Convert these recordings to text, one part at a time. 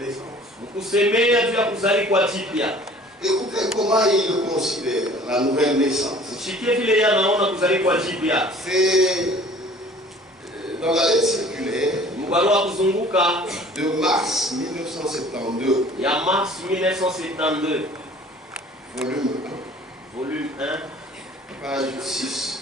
naissance. Écoutez comment il considère la nouvelle naissance. C'est dans la lettre circulaire de mars 1972. Volume 1. Page 6.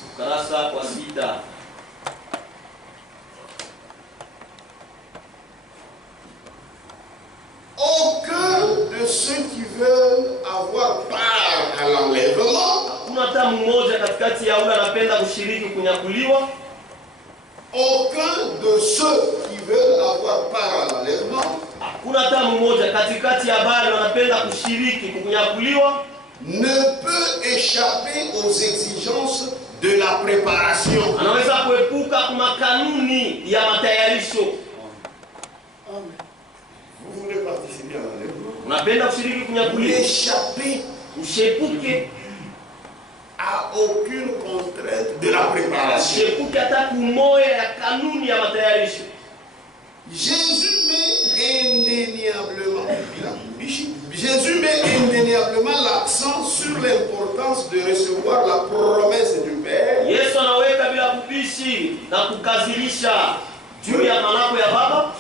Aucun de ceux qui veulent avoir part à l'enlèvement, aucun de ceux qui veulent avoir part à l'enlèvement ne peut échapper aux exigences de la préparation. Vous voulez participer à l'enlèvement? N'échapper à aucune contrainte de la préparation. Jésus met indéniablement l'accent sur l'importance de recevoir la promesse du Père.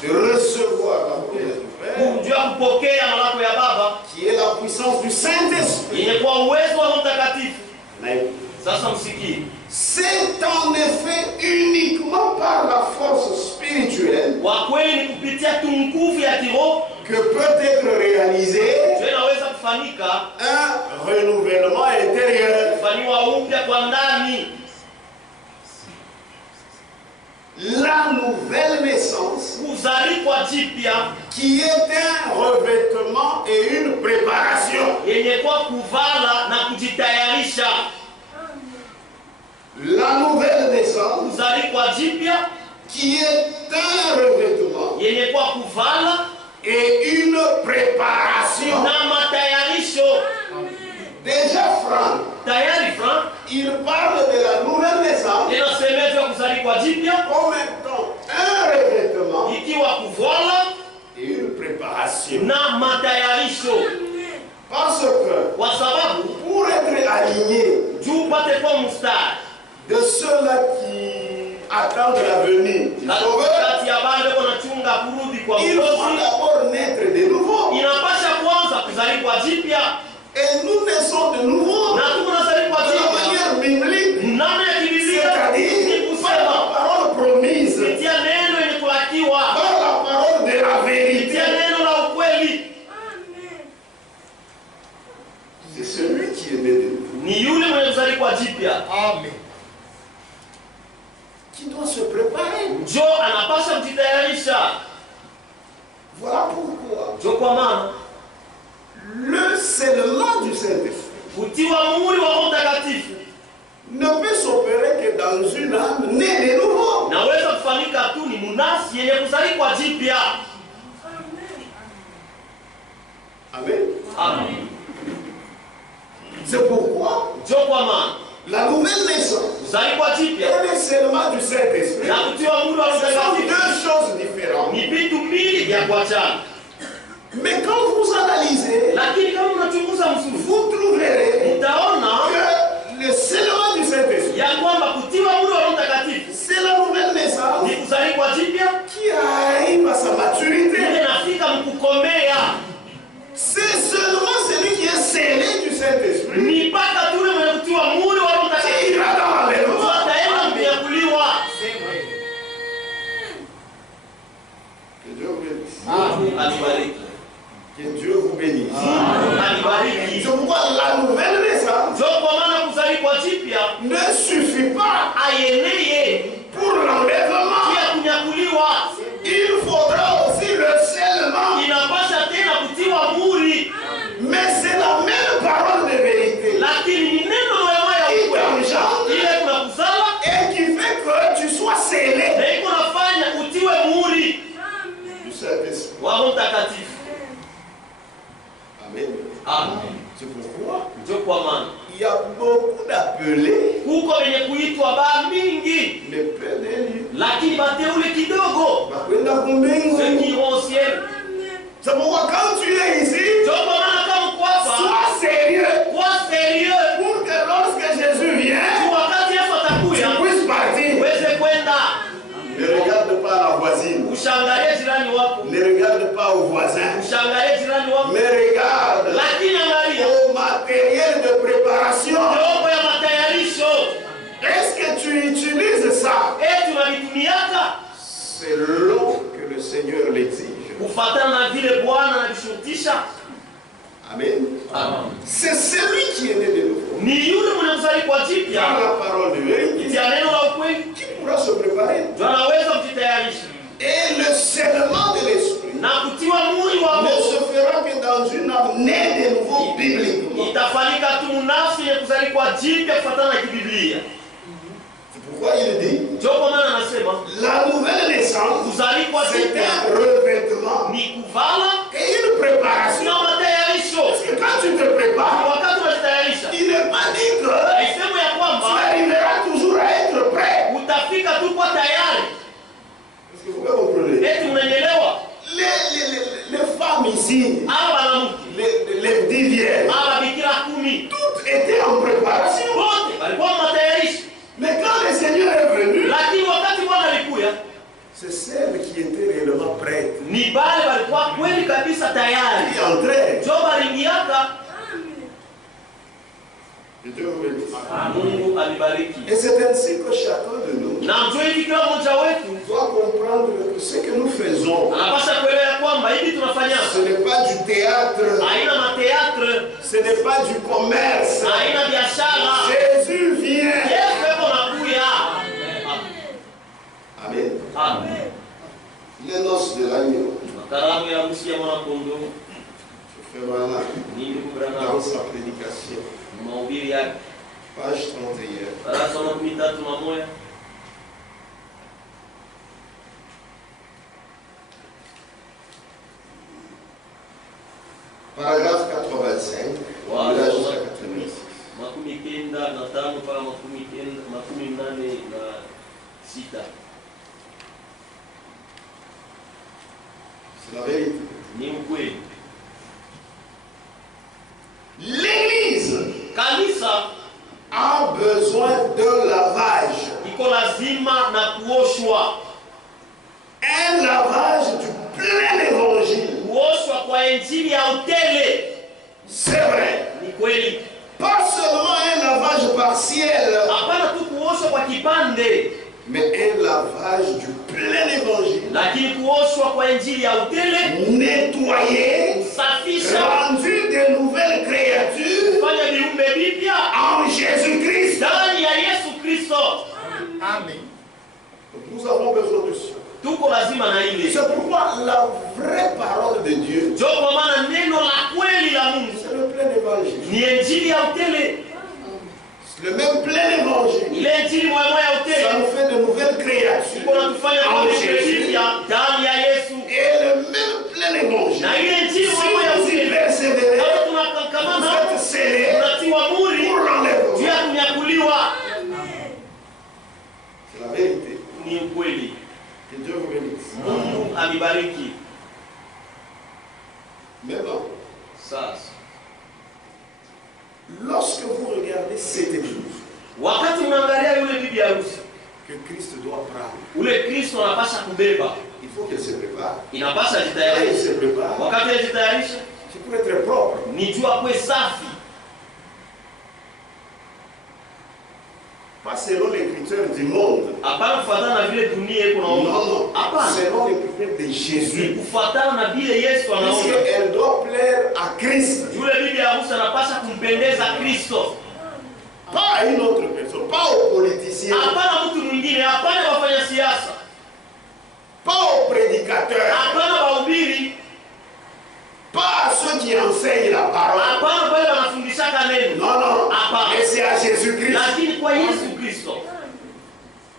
De recevoir la promesse du Père, qui est la puissance du Saint-Esprit. C'est en effet uniquement par la force spirituelle que peut être réalisé un renouvellement intérieur. La nouvelle naissance, qui est un revêtement et une préparation. La nouvelle naissance, qui est un revêtement et une préparation. Déjà Franck, il parle de la nouvelle naissance comme étant un revêtement et une préparation. Parce que pour être aligné de ceux-là qui attendent la venue du Sauveur, il faut d'abord naître de nouveau. Et nous naissons de nouveau de la manière biblique, c'est-à-dire par la parole promise, par la parole de la vérité. C'est celui qui est né de nouveau. Amen. Qui doit se préparer. Voilà pourquoi le scellement du Saint-Esprit ne peut s'opérer que dans une âme née de nouveau. Amen. Amen. C'est pourquoi la nouvelle naissance et le scellement du Saint-Esprit, ce sont deux choses différentes. Mais quand vous analysez, vous trouverez que le scellement du Saint-Esprit, c'est la nouvelle naissance qui arrive à sa maturité. C'est seulement celui qui est scellé du Saint-Esprit qui ira dans l'enlèvement. Que Dieu vous bénisse. Que Dieu vous bénisse. C'est pourquoi la nouvelle naissance ne suffit pas pour l'enlèvement. Il faudra aussi le scellement. Mais c'est la même parole de vérité qui t'engendre et qui fait que tu sois scellé du Saint-Esprit. Amen. Amen. C'est pourquoi il y a beaucoup d'appelés, mais peu d'élus. C'est pourquoi voisine. Ushangalie jirani wako. Ne regarde pas au voisin. Ushangalie jirani wako. Mais regarde Lakini angalia au matériel de préparation. roho ya matayarisho. Est-ce que tu utilises ça? Tunavitumiaka selon que le Seigneur l'exige. kufuatana na vile Bwana analishurutisha. Amen. Amen. C'est celui qui est né de nouveau. Ni yule mwenye mzaliwa kwa jipya. Par la parole de vérité. Ya neno la ukweli. Qui pourra se préparer? Ndio anaweza kujitayarisha. Et le scellement de l'esprit Na kutiwa muhuri wa ne Roho se fera que dans une âme née de nouveau bibliquement. itafanyika tu nafsi ya kuzaliwa jipya kufuatana na Biblia. C'est pourquoi il dit Ndio kwa maana anasema la nouvelle naissance, kuzaliwa c'est jipya un revêtement ni kuvala et une préparation. na matayarisho. Parce que quand tu te prépares, Wakati unajitayarisha, il n'est pas dit que haisemi ya tu kwamba arriveras toujours à être prêt. utafika tu kwa tayari. Est-ce que vous comprenez? Eti mnanielewa? Les femmes ici, Hawa wanamke, les 10 vierges, hawa bikira 10, toutes étaient en préparation. wote walikuwa matayarisho. Mais quand le Seigneur est venu, Lakini wakati Bwana alikuja, c'est celles qui étaient réellement prêtes ni bale walikuwa kweli kabisa tayari. qui entraient. Ndio balingiaka. Et Dieu vous bénisse. Mungu alibariki. Et c'est ainsi que chacun de nous Na mjue hivi kila mmoja wetu doit comprendre que ce que nous faisons, anapaswa kuelewa kwamba hivi tunafanya ce n'est pas du théâtre, haina mateatre, ce n'est pas du commerce. haina biashara. Jésus vient. Yesu yuko nakuja. Amen. Amen. Les noces de l'agneau. Karamu ya harusi ya mwana kondoo Je fais voilà ni ndugu dans Branham sa prédication. mahubiri yake Page 31. darasa la 31. Paragraphe 85. Voilà. Là jusqu'à 86. 95 mpaka 86. C'est la vérité. Ni ukweli. L'Église Kanisa a besoin d'un lavage. iko lazima na kuoshwa. Un lavage du plein évangile. Kuoshwa kwa injili ya utele. C'est vrai. Ni kweli. Pas seulement un lavage partiel, Hapana tu kuoshwa kwa kipande, mais un lavage du plein évangile. lakini kuoshwa kwa injili ya utele, Nettoyer, safisha, rendu de nouvelles créatures fanya viumbe vipya en Jésus-Christ. ndani ya Yesu Kristo. Amen. Nous avons besoin de ça. Tuko lazima na ile. C'est pourquoi la vraie parole de Dieu, Ndio kwa maana neno la kweli la Mungu c'est le plein évangile. ni injili ya utele. Le même plein évangile. Ile injili moja ya Ça utele nous fait de nouvelles créatures iko natufanya en kama viumbe Jésus. vipya ndani ya Yesu. Et le même plein évangile. Na ile injili Si moja ya vous y utele persévérez, kama vous tunakamana êtes scellés tunatiwa muri pour juu l'enlèvement. ya kunyakuliwa. C'est la vérité. Ni ukweli. Que Dieu vous bénisse. Mungu alibariki. Maintenant, Sasa lorsque vous regardez cette église wakati unaangalia yule bibi harusi, que Christ doit prendre, ule Kristo anapasha kubeba, il faut qu'elle se prépare. inapasha Quand elle jitayarisha. se prépare, Wakati anajitayarisha tu peux être propre. ni jua kwe safi, Pas selon les critères du monde. hapana kufuatana na vile dunia iko Non, naona, non. hapana, Selon les critères de ni Jésus. kufuatana na vile Yesu anaona. Puisqu'elle doit plaire à Christ. Yule bibi harusi anapasha kumpendeza Kristo, Pas à une autre personne. Pas aux politiciens. hapana mtu mwingine, hapana wafanya siasa, Pas aux prédicateurs. hapana wahubiri, Pas à ceux qui enseignent la parole. hapana wale wanafundishaka neno, Non, non. hapana, Mais c'est à Jésus-Christ. lakini kwa Yesu Kristo,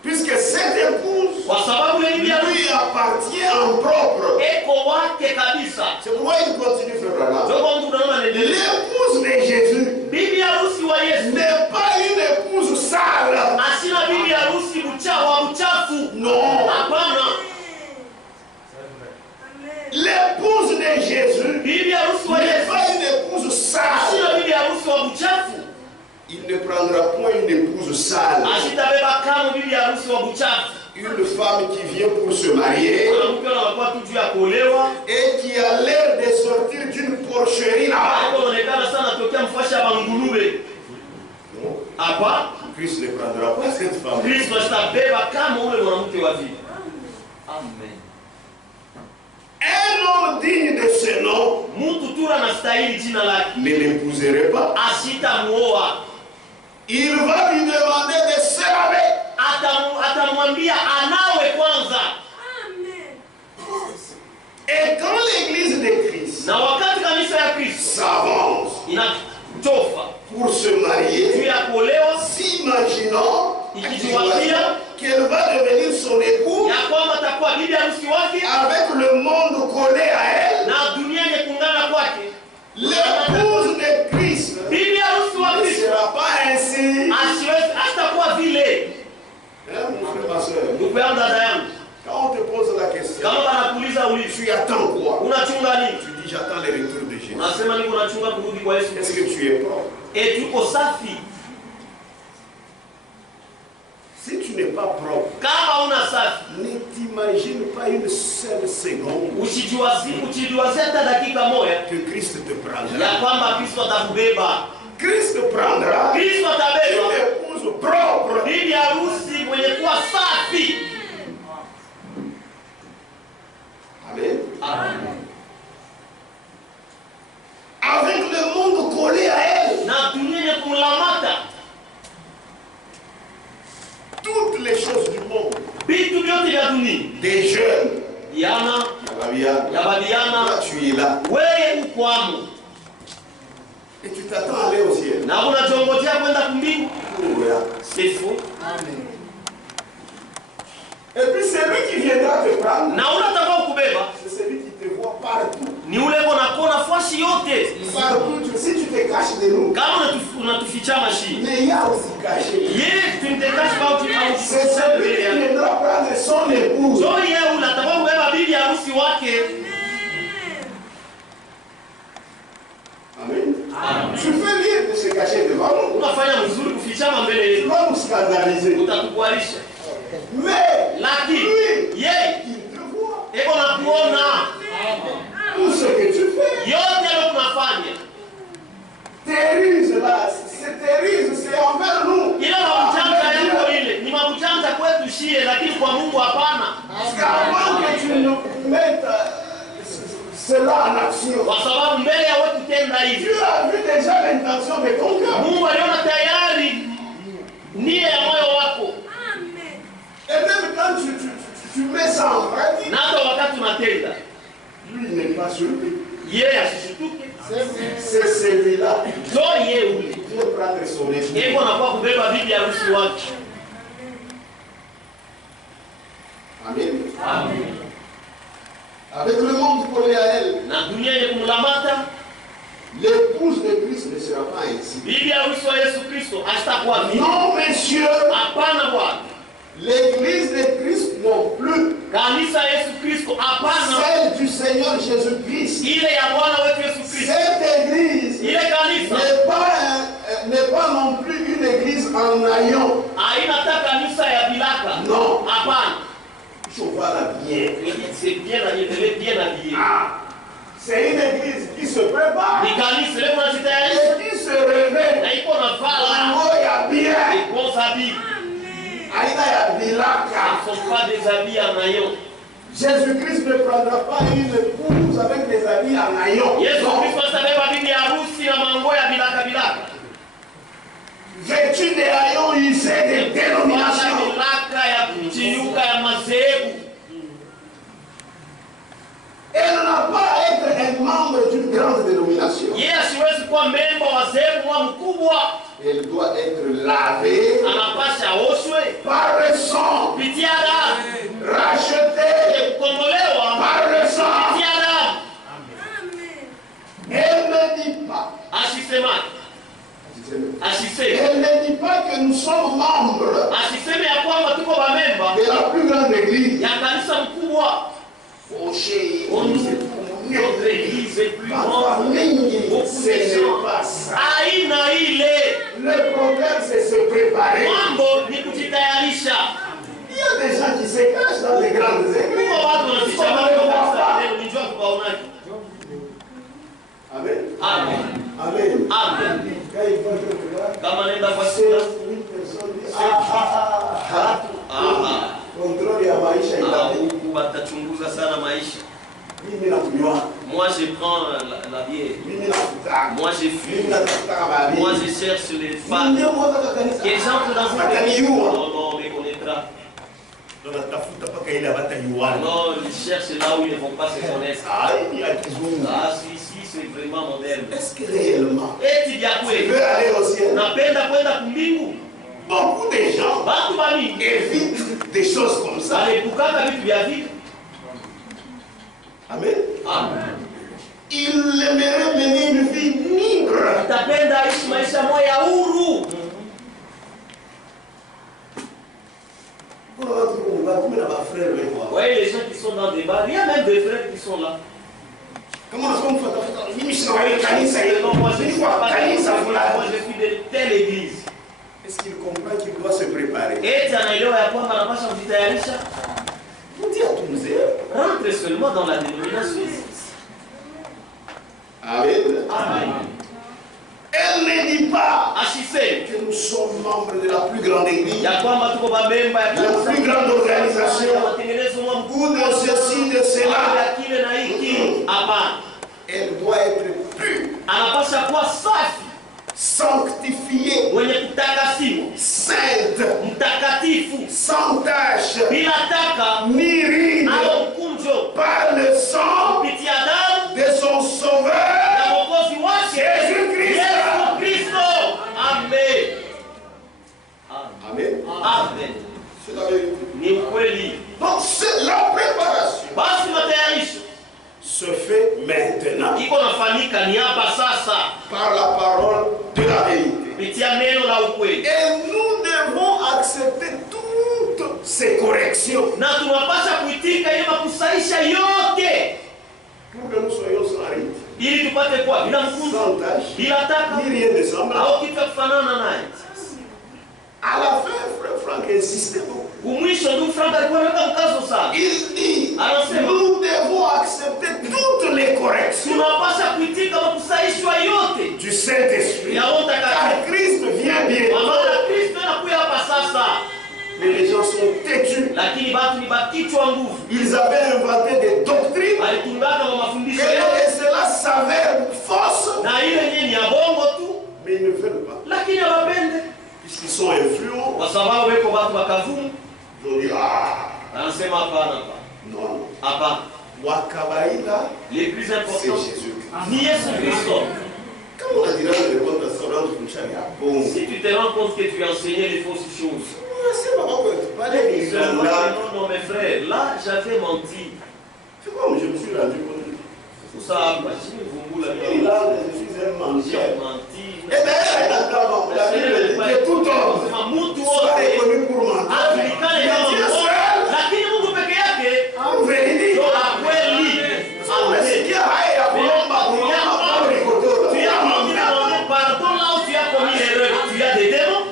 Puisque cette épouse kwa sababu ile bibi harusi lui appartient en propre. eko wake kabisa. C'est pourquoi il continue à faire là. Ndio kwa mtu tunaona anaendelea. L'épouse de Jésus Bibi harusi wa Yesu n'est pas une épouse sale. asina bibi harusi wa uchafu. Non. Hapana. L'épouse de Jésus Bibi harusi wa n'est Yesu pas une épouse sale. asina bibi harusi wa uchafu. Il ne prendra point une épouse sale. Asitabeba kama bibi harusi wa uchafu. une femme qui vient pour se marier et qui a l'air de sortir d'une porcherie là. Christ ne prendra pas cette femme. Amen. Un homme digne de ce nom ne l'épouserait pas. Il va lui demander de se laver. Et quand l'église de Christ s'avance pour se marier, s'imaginant qu'elle va devenir son époux avec le monde collé à elle, l'épouse de Christ ne sera pas ainsi. Mon frère, ma soeur, quand on te pose la question, tu attends quoi? Tu dis j'attends le retour de Jésus. Est-ce que tu es propre? Si tu n'es pas propre, ne t'imagine pas une seule seconde que Christ te prendra. Christ te prendra une épouse propre. Amen. Avec le monde collé à elle. Toutes les choses du monde. Des jeunes. Toi, tu es là. Et tu t'attends à aller au ciel. C'est faux. Et puis c'est lui qui viendra te prendre. C'est celui qui te voit partout. Partout. Si tu te caches de nous, mais il y a aussi caché. C'est celui qui viendra prendre son épouse. Amen. Tu fais bien de se cacher devant nous. Tu vas nous scandaliser. Mais lui, il te voit. Tout ce que tu fais. Tes ruses là, tes ruses, c'est envers nous. Parce qu'avant que tu nous mettes cela en action, tu as vu déjà l'intention de ton cœur. Et même quand tu mets ça en pratique, lui il n'est pas surpris. C'est celui-là qui veut prendre son esprit. Amen. Avec le monde collé à elle, l'épouse de Christ ne sera pas ainsi. Non, messieurs. L'église de Christ non plus. Celle du Seigneur Jésus-Christ. Cette église n'est pas non plus une église en haillons. Non. Je vois la bien. C'est une église qui se prépare et qui se réveille. Il y a bien. Ils ne sont pas des habits en haillons. Jésus-Christ ne prendra pas une épouse avec des habits en haillons. Vêtu des haillons usés des dénominations. Elle n'a pas à être un membre d'une grande dénomination. Elle doit être lavée par le sang, rachetée par le sang. Elle ne dit pas. Elle ne dit pas que nous sommes membres de la plus grande église. Notre église est plus grande. Le problème c'est se préparer. Il y a a des gens qui se cachent dans les grandes églises. Amen. Amen. Amen. Amen. Quand il voit que Kama nenda kwa 7 sura 000 personnes disent contrôle ya maisha itabidi. huku watachunguza sana maisha. Mimi nakunywa. Moi je prends la bière. Mimi nakutaka. Moi je Mimi fume. nakutaka babi. Moi je cherche les femmes. Ndio mwaka kanisa. Quel genre dans une Ataniua. Non, non, on les connaîtra. Tunatafuta paka ile abataiuana. Non, ils cherchent là où ils ne vont pas se connaître. Ah, il y a kizungu. Ah, ici c'est vraiment moderne. Est-ce que réellement Eti vya tu kweli. veux aller au ciel? Napenda kwenda kumbingu. Beaucoup de gens Batu bami évitent des choses comme ça. wanaepukaka vitu vya vile. Amen. Amen. Il aimerait mener une vie libre. Utapenda aishi maisha moja ya huru. Kuna watu kumbe na bafrère wewe. Ouais, les gens qui sont dans des bars, il y a même des frères qui sont là. Kama unasoma mfuata mimi sina wewe kanisa hilo. Non, moi je Ni suis kwa pas kanisa moi fulani. je suis de telle église. Est-ce qu'il comprend qu'il doit se préparer? Eti anaelewa ya kwamba anapaswa kujitayarisha. Mtia tu mzee. Rentre seulement dans la dénomination. Amen. Amen. Elle ne dit pas Ashisei que nous sommes membres de la plus grande église. ya kwamba tuko bamemba ya La plus grande organisation. matengenezo mwa mkuu De ceci, de cela. ya kile na hiki. Hapana. Elle doit être pure, Anapaswa kuwa safi, sanctifiée, mwenye kutakasiwa, sainte, mtakatifu, sans tache, bila taka ni ride, au mkunjo, par le sang kupitia damu de son sauveur. ya Mwokozi wake Yesu Kristo. Yesu Kristo. Amen. Amen. Amen. C'est la vérité. Ni ukweli. Donc c'est la préparation Basi matayarisho se fait maintenant iko nafanyika ni hapa sasa, par la parole de la vérité. kupitia neno la ukweli, Et nous devons accepter toutes ces corrections na tunapasha kuitika ili makusaisha yote, pour que nous soyons sans ride, ili tupate kuwa bila mkunjo, sans tache, bila taka ni rien de semblable. au kitu cha kufanana naye. À la fin, frère Franck insistait beaucoup. Kumwisho ndugu Frank alikuwa anaweka mkazo sana, Il dit, anasema nous devons accepter toutes les corrections tunapasha kuitika makusaishwa yote du Saint-Esprit. ya Roho Car Mtakatifu, Christ vient kwa bientôt. maana Kristo anakuja hapa sasa. Mais les gens sont têtus. Lakini batu ni bakichwa nguvu, Ils avaient inventé des doctrines alitungana kwa mafundisho yao et cela s'avère fausse. na ile yenyewe ni ya bongo tu, Mais ils ne veulent pas. lakini hawapende Puisqu'ils sont influents, kwa sababu weko watu wakavumu. ils ont dit, ah, Anasema hapana, hapana, non. hapana. Wakabaïla, Les plus c'est importants Jésus-Christ. ni Yesu Kristo. Comment on a dit là, le répondre à ça, on a dit, bon. Si tu te rends compte que tu as enseigné les fausses choses, C'est pas quoi tu parles, ils sont seulement là. non, non, mes frères, là j'avais menti. C'est comme je me suis rendu compte. Tout ça, machine, vous Et l'avez là, je suis un menteur. menti. Et d'ailleurs, la Bible dit que tout homme Mtu soit wote reconnu pour mentir. ajulikane Mais kama Dieu Mungu, seul, lakini Mungu peke yake en vérité, ndio kweli. unasikia haya ya kulomba kwa mikotola. Tu as menti, demandé pardon là où tu as commis l'erreur. Tu as des démons.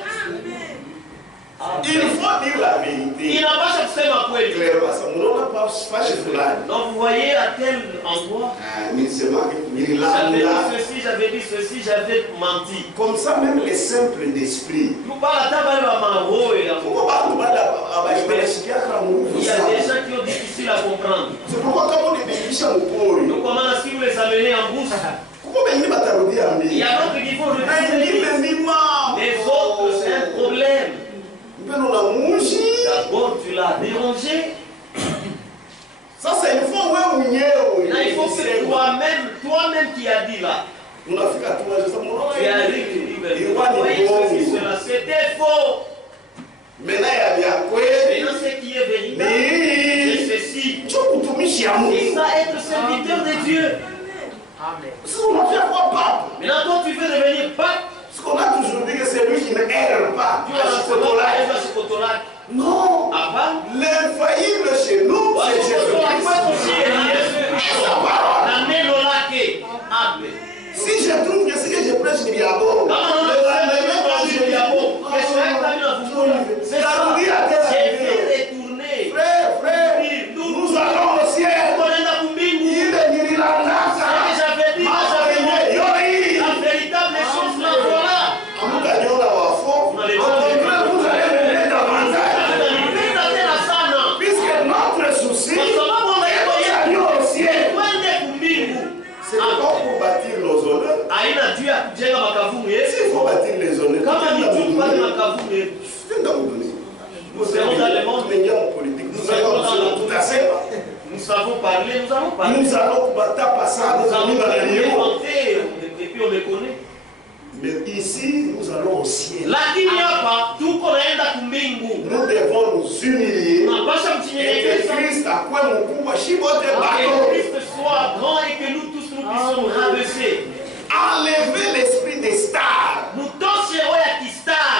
Il faut dire la vérité. Inapasha kusema kweli. Clairement, ça mnaona pas chez fulani. Donc vous voyez à tel endroit, Nilisema j'avais nililanda. dit ceci, j'avais dit ceci, j'avais menti. Comme ça, même les simples d'esprit. Nous parlons d'abord de ma roho et la Pourquoi pas tout le monde banashikiaka nguvu Il y a sana. des gens qui ont difficile à comprendre. C'est pourquoi kama unibadilisha mpori. Donc comment est-ce que vous les amenez en bourse? Pourquoi wengine batarudia Il y mbili? a d'autres qui vont refuser. Wengine ni mambo. Les autres, c'est un problème. Mpendo na mushi. D'abord, tu l'as dérangé. Sasa il faut wewe mwenyewe. Là, il faut que toi-même qui as dit là, Unafika tu sasa tu arrives, tu dis, mais Ilikuwa ni voyez ceci, bongo. cela, c'était faux. Mena ya vya kweli. Maintenant, ce qui est véritable, Ni c'est ceci. cho kutumishi ya C'est Mungu. ça, être serviteur de Dieu. Sasa unafia kwa papa. Maintenant, toi, tu veux devenir pape. Parce qu'on a toujours dit que c'est lui qui ne erre pas. Tu vas dans ce côté-là. Non. Avant, L'infaillible chez nous, c'est Jésus-Christ. Et sa parole. la neno lake. Amen. Si je trouve que ce que je prêche n'est bien bon, C'est ça. Je vais retourner à vous de... Nous serons dans le monde politique. Nous allons tout à fait. Nous savons parler, nous allons parler. Nous allons passer, nous allons dans les lieux. Et puis on les connaît. Mais ici, nous allons au ciel. Lakini hapa tuko naenda kumbingu. Nous devons nous humilier. Tunapaswa Et mchinyenyekeza. que Christ akwe mkubwa shibote Que bato. Christ soit grand et que nous tous nous puissions nous rabaisser. Enlever l'esprit des stars. Nous toshe roho ya kistar.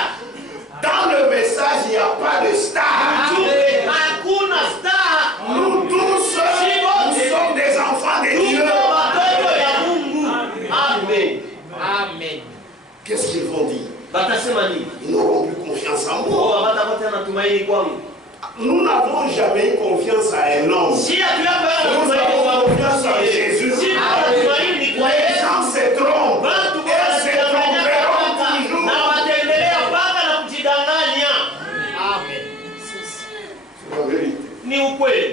Dans le message, il n'y a pas de star. Hakuna star. Nous tous, nous sommes des enfants de Dieu. Tuko watoto ya Mungu. Amen. Amen. Qu'est-ce qu'ils vont dire? Batasema nini? Ils n'auront plus confiance en moi. Oh, batapata na tumaini kwangu. Nous n'avons jamais eu confiance à un homme. Si hatuyapewa Nous tumaini avons kwangu. confiance en Jésus. Si tumaini kwa Les Yesu. gens se trompent. Watu Et se tromperont toujours. na wataendelea mpaka na kujidanganya. Amen. C'est la vérité. Ni ukweli.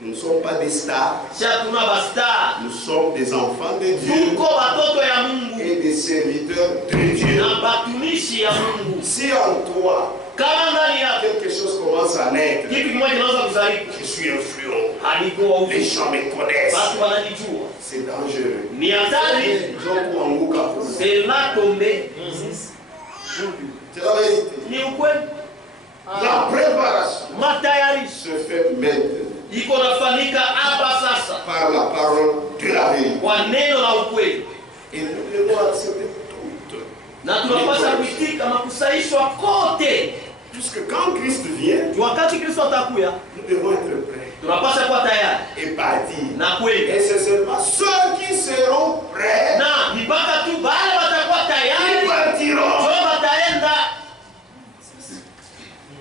Nous ne sommes pas des stars. Si hatuna bastar. Nous sommes des enfants de Dieu Tuko watoto ya Mungu. et des serviteurs de Dieu. Na batumishi ya Mungu. Si en toi, Kama ndani yako quelque chose commence à naître, kitu kimoja kinaweza kuzalika. je suis influent. Haliko wa Les ufu. gens me connaissent. Watu wananijua. C'est dangereux. Ni hatari. Ils ont kuanguka pour ça. C'est là tombé. C'est la vérité. Ni ukweli. La préparation Matayarisho se fait maintenant iko nafanyika hapa sasa par la parole de la vérité. kwa neno la ukweli, Et nous devons accepter toutes. na tunapaswa kuitika na kusaishwa kote. Puisque quand Christ vient, Wakati Kristo atakuya, nous devons être prêts tunapaswa kuwa tayari et bâtir. na kweli, Et c'est seulement ceux qui seront prêts na mpaka tu bale watakuwa qui tayari partiront. ndio wataenda,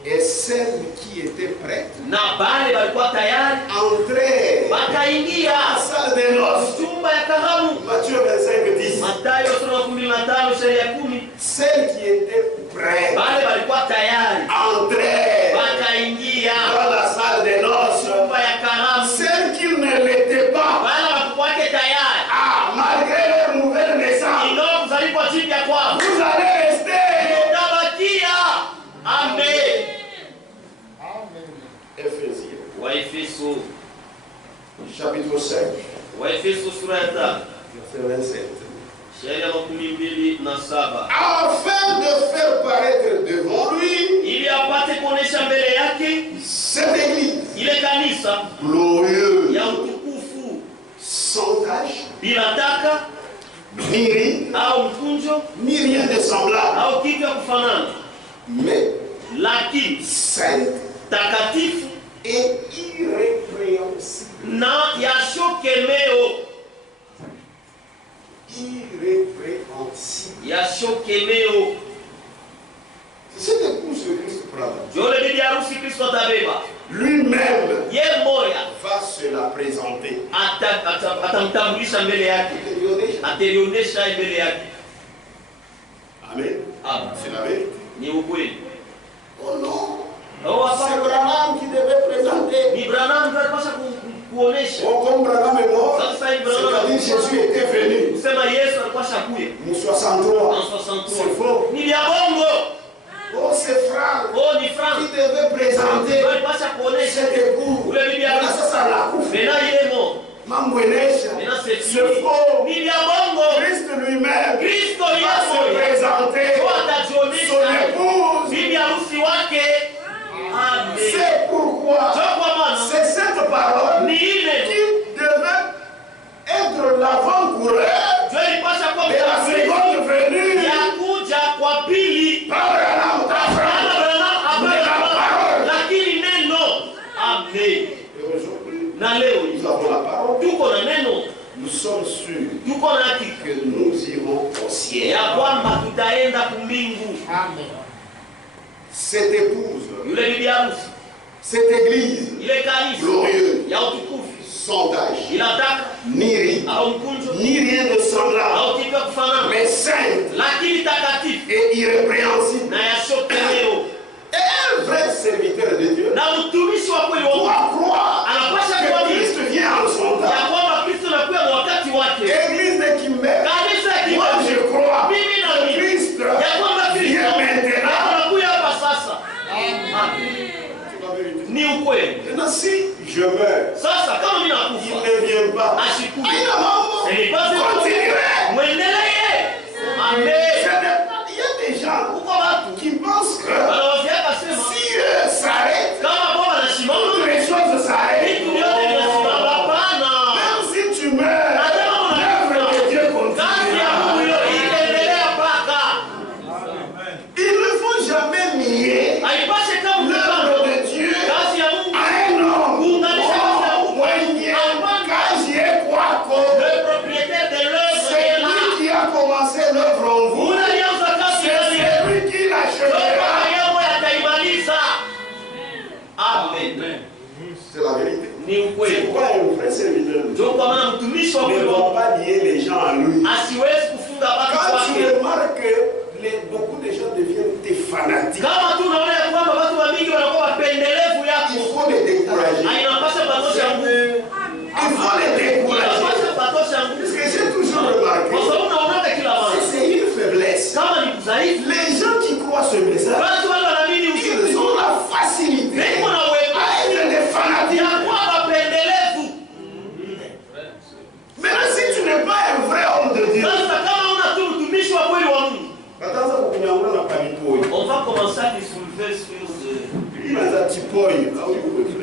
Et celles qui étaient prêtes na bale walikuwa tayari entraient dans la wakaingia salle des noces. chumba ya karamu. Matthieu 25 10. Mathayo sura ya 15 sheria ya 10. Celles qui étaient prêtes Bale walikuwa tayari entraient wakaingia dans la salle des noces. chumba ya karamu. Celles qui ne l'étaient pas, Bale wakuwake tayari malgré leur nouvelle naissance, inao kuzalipwa jipya kwao vous allez rester. utabakia. Amen. Éphésiens, Waefeso chapitre 5, Waefeso sura ya 5 verset 27. sheria ya 27 Afin de faire paraître devant lui ili apate kuonesha mbele yake cette église ile kanisa glorieuse, ya utukufu sans tache, bila taka ni ride, au mkunjo ni rien de semblable, au kitu ya kufanana, mais lakini sainte takatifu et irrépréhensible. na yashokemeo Irrépréhensible. yashokemeo. C'est cette épouse que Christ prend. Yule bibi harusi Kristo atabeba Lui-même ye moya, va se la présenter. atamtambulisha mbele yake, atalionyesha mbele yake. Amen. Amen. C'est la vérité. Ni ukweli. Oh non. Oh, C'est hapana. Branham qui devait présenter. Ni Branham ndio alipaswa kuonesha. Oh, comme Branham est mort, Sasa hivi Branham c'est-à-dire Jésus était venu. kusema Yesu alipaswa kuja Nous 63. en C'est 63. faux. Ni vya bongo. Oh, c'est Franck Oh, ni qui Frank devait présenter ndio alipaswa kuonesha cet époux. ule bibi Voilà, harusi. ça, ça l'a coupé. Mena ile mo. Mambouenesha. Mena c'est C'est faux. Ni vya bongo. Christ lui-même Kristo va Yesu se présenter ndio son atajionyesha épouse. bibi harusi wake. Amen. C'est pourquoi Ndio kwa maana c'est cette parole ni ile qui devait être l'avant-coureur ndio ilipaswa kuwa de la seconde venue. ya kuja kwa pili. Pas Branham, pas Franck. Lakini neno. Amen. Et aujourd'hui, Na leo nous avons la parole. tuko na neno, Nous sommes sûrs tuko na hakika que nous irons au ciel. ya kwamba tutaenda kumbingu. Amen. Cette épouse, Yule bibi harusi, cette église ile kanisa glorieuse, ya utukufu, sans tache, inataka ni ride, au mkunjo ni rien de semblable, au kitu ya kufanana, mais sainte lakini takatifu et irrépréhensible. na yashokeleo. Et un vrai serviteur de Dieu Na mtumishi wa kweli wa Mungu doit croire anapaswa que kuamini Christ vient en son ya temps. kwamba Kristo anakuja na wakati wake. Église de Kimber, Kanisa ya moi je Kimber, crois mimi na que mimi Christ ya kwamba Kristo vient maintenant anakuja pas. Ashikui. Aïe, maman. Ce n'est pas un Continuez. Mwendeleye. Amen. Il y a des gens qui pensent que Wanawaambia kasema si eux s'arrêtent, kama Bwana anasimama toutes les choses s'arrêtent. vitu vyote vinasimama. Hapana. Même si tu meurs, l'œuvre de Dieu Kazi ya Mungu continue. hiyo itaendelea mpaka. Il ne faut jamais nier Haipashe kama l'œuvre de Dieu kazi ya Mungu. à un homme. Kuunganisha kazi ya Mungu. Mwenye kazi yake kwako. Le propriétaire de l'œuvre C'est est là. lui qui a commencé l'œuvre en vous. Unalianza kazi C'est ndani yenu. lui qui l'achèvera. Yeye ataimaliza. Amen. C'est la vérité. Ni C'est ukweli. pourquoi un vrai serviteur Ndio kwa maana mtumishi wa ne Mungu doit pas lier les gens à lui. asiwezi kufunga watu Quand tu wake. remarques que beaucoup de gens deviennent des fanatiques, Kama tu unaona ya kwamba watu wengi wanakuwa wapendelevu il yako, faut les décourager. inapaswa patosha nguvu. Il faut les décourager. Inapaswa patosha Parce nguvu. que j'ai toujours remarqué, Kwa sababu unaona kila mara. c'est une faiblesse. Kama ni dhaifu, Les gens qui croient ce message, watu wale wanaamini usiku. ils ont la facilité Niko na wewe. à être des fanatiques. Ya kuwa wapendelevu. Maintenant, si tu n'es pas un vrai homme de Dieu, Sasa kama una tu mtumishi wa kweli wa Mungu, attends, ça pour qu'on ait un panico. on va commencer à dissolver sur Il m'a dit, tu poilles. Ah oui, oui, oui.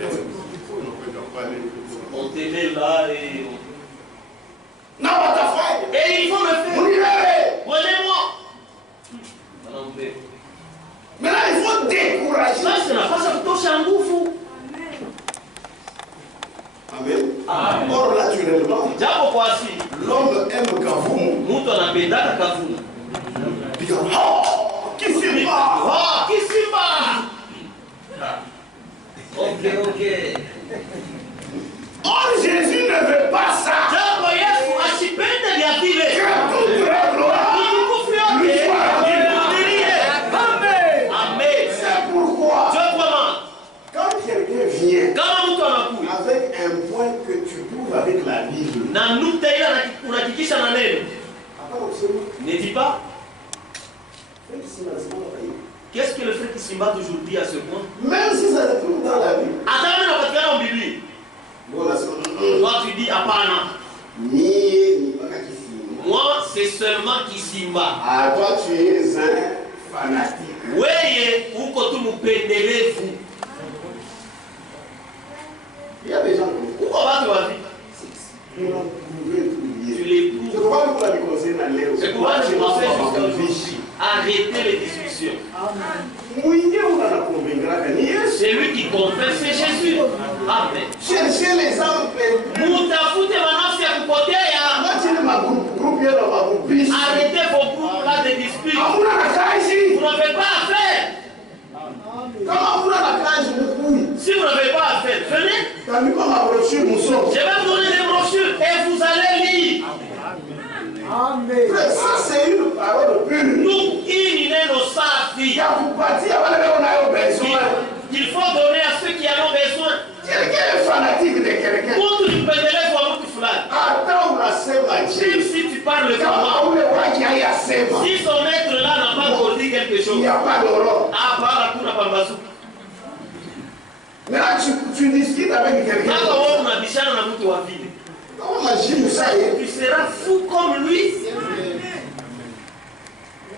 on te met là et Non, what the fuck? et il faut le faire. Vous y allez. Prenez-moi. Maintenant, il faut décourager. Sasa nafasi kutosha nguvu. Amen. Or, naturellement, Japo kwa asili l'homme aime Kavumu. mtu anapendaka kavumu. Puis, oh, Kisimba. Ah, kisimba. Ok. Or, Jésus ne veut pas ça. Japo Yesu asipende vya vile. Que toute la gloire Utukufu lui yote soit rendue. imrudie. Amen. C'est pourquoi, Ndio kwa maana quand quelqu'un vient kama mtu anakuja avec un point que tu trouves avec la Bible, na nukta ile unahakikisha na neno, attends, absolument. ne dis pas qu'est-ce que le frère Kisimba d'aujourd'hui à ce point. Même si ça se trouve dans la Bible. Hata mimi napatikana kwa Biblia. Voilà, c'est Toi tu dis hapana. Moi c'est seulement Kisimba. Ah, toi tu es un fanatique. Weye uko tu mpendelevu. Il y a des gens comme Uko watu wapi? qui ont prouvé tout Tu lié. les C'est prouves. pourquoi nous la conseiller d'aller au C'est pourquoi je conseille jusqu'à aujourd'hui. Arrêtez les discussions. C'est lui qui confesse, c'est Jésus. Amen. Cherchez les âmes perdues. Mutafute manafsi ya kupotea. Arrêtez vos groupes là de disputes. Vous n'avez pas à faire. Si vous n'avez pas à faire, venez. Je vais vous donner des brochures et vous allez lire. Ça, c'est une parole pure. Nous, il est nos safi. Qu'il faut donner à ceux qui en ont besoin. Quelqu'un est fanatique de quelqu'un. Pour tu peux donner pour un fulani. Attends, on a Même si tu parles comme si son être là n'a pas encore dit quelque il chose. n'y a pas d'Europe. Ah, par la cour à Pambasu. Maintenant, tu discutes avec quelqu'un. Kaka wewe unabishana na mtu wa vile. Comment imagine ça? Tu seras fou comme lui.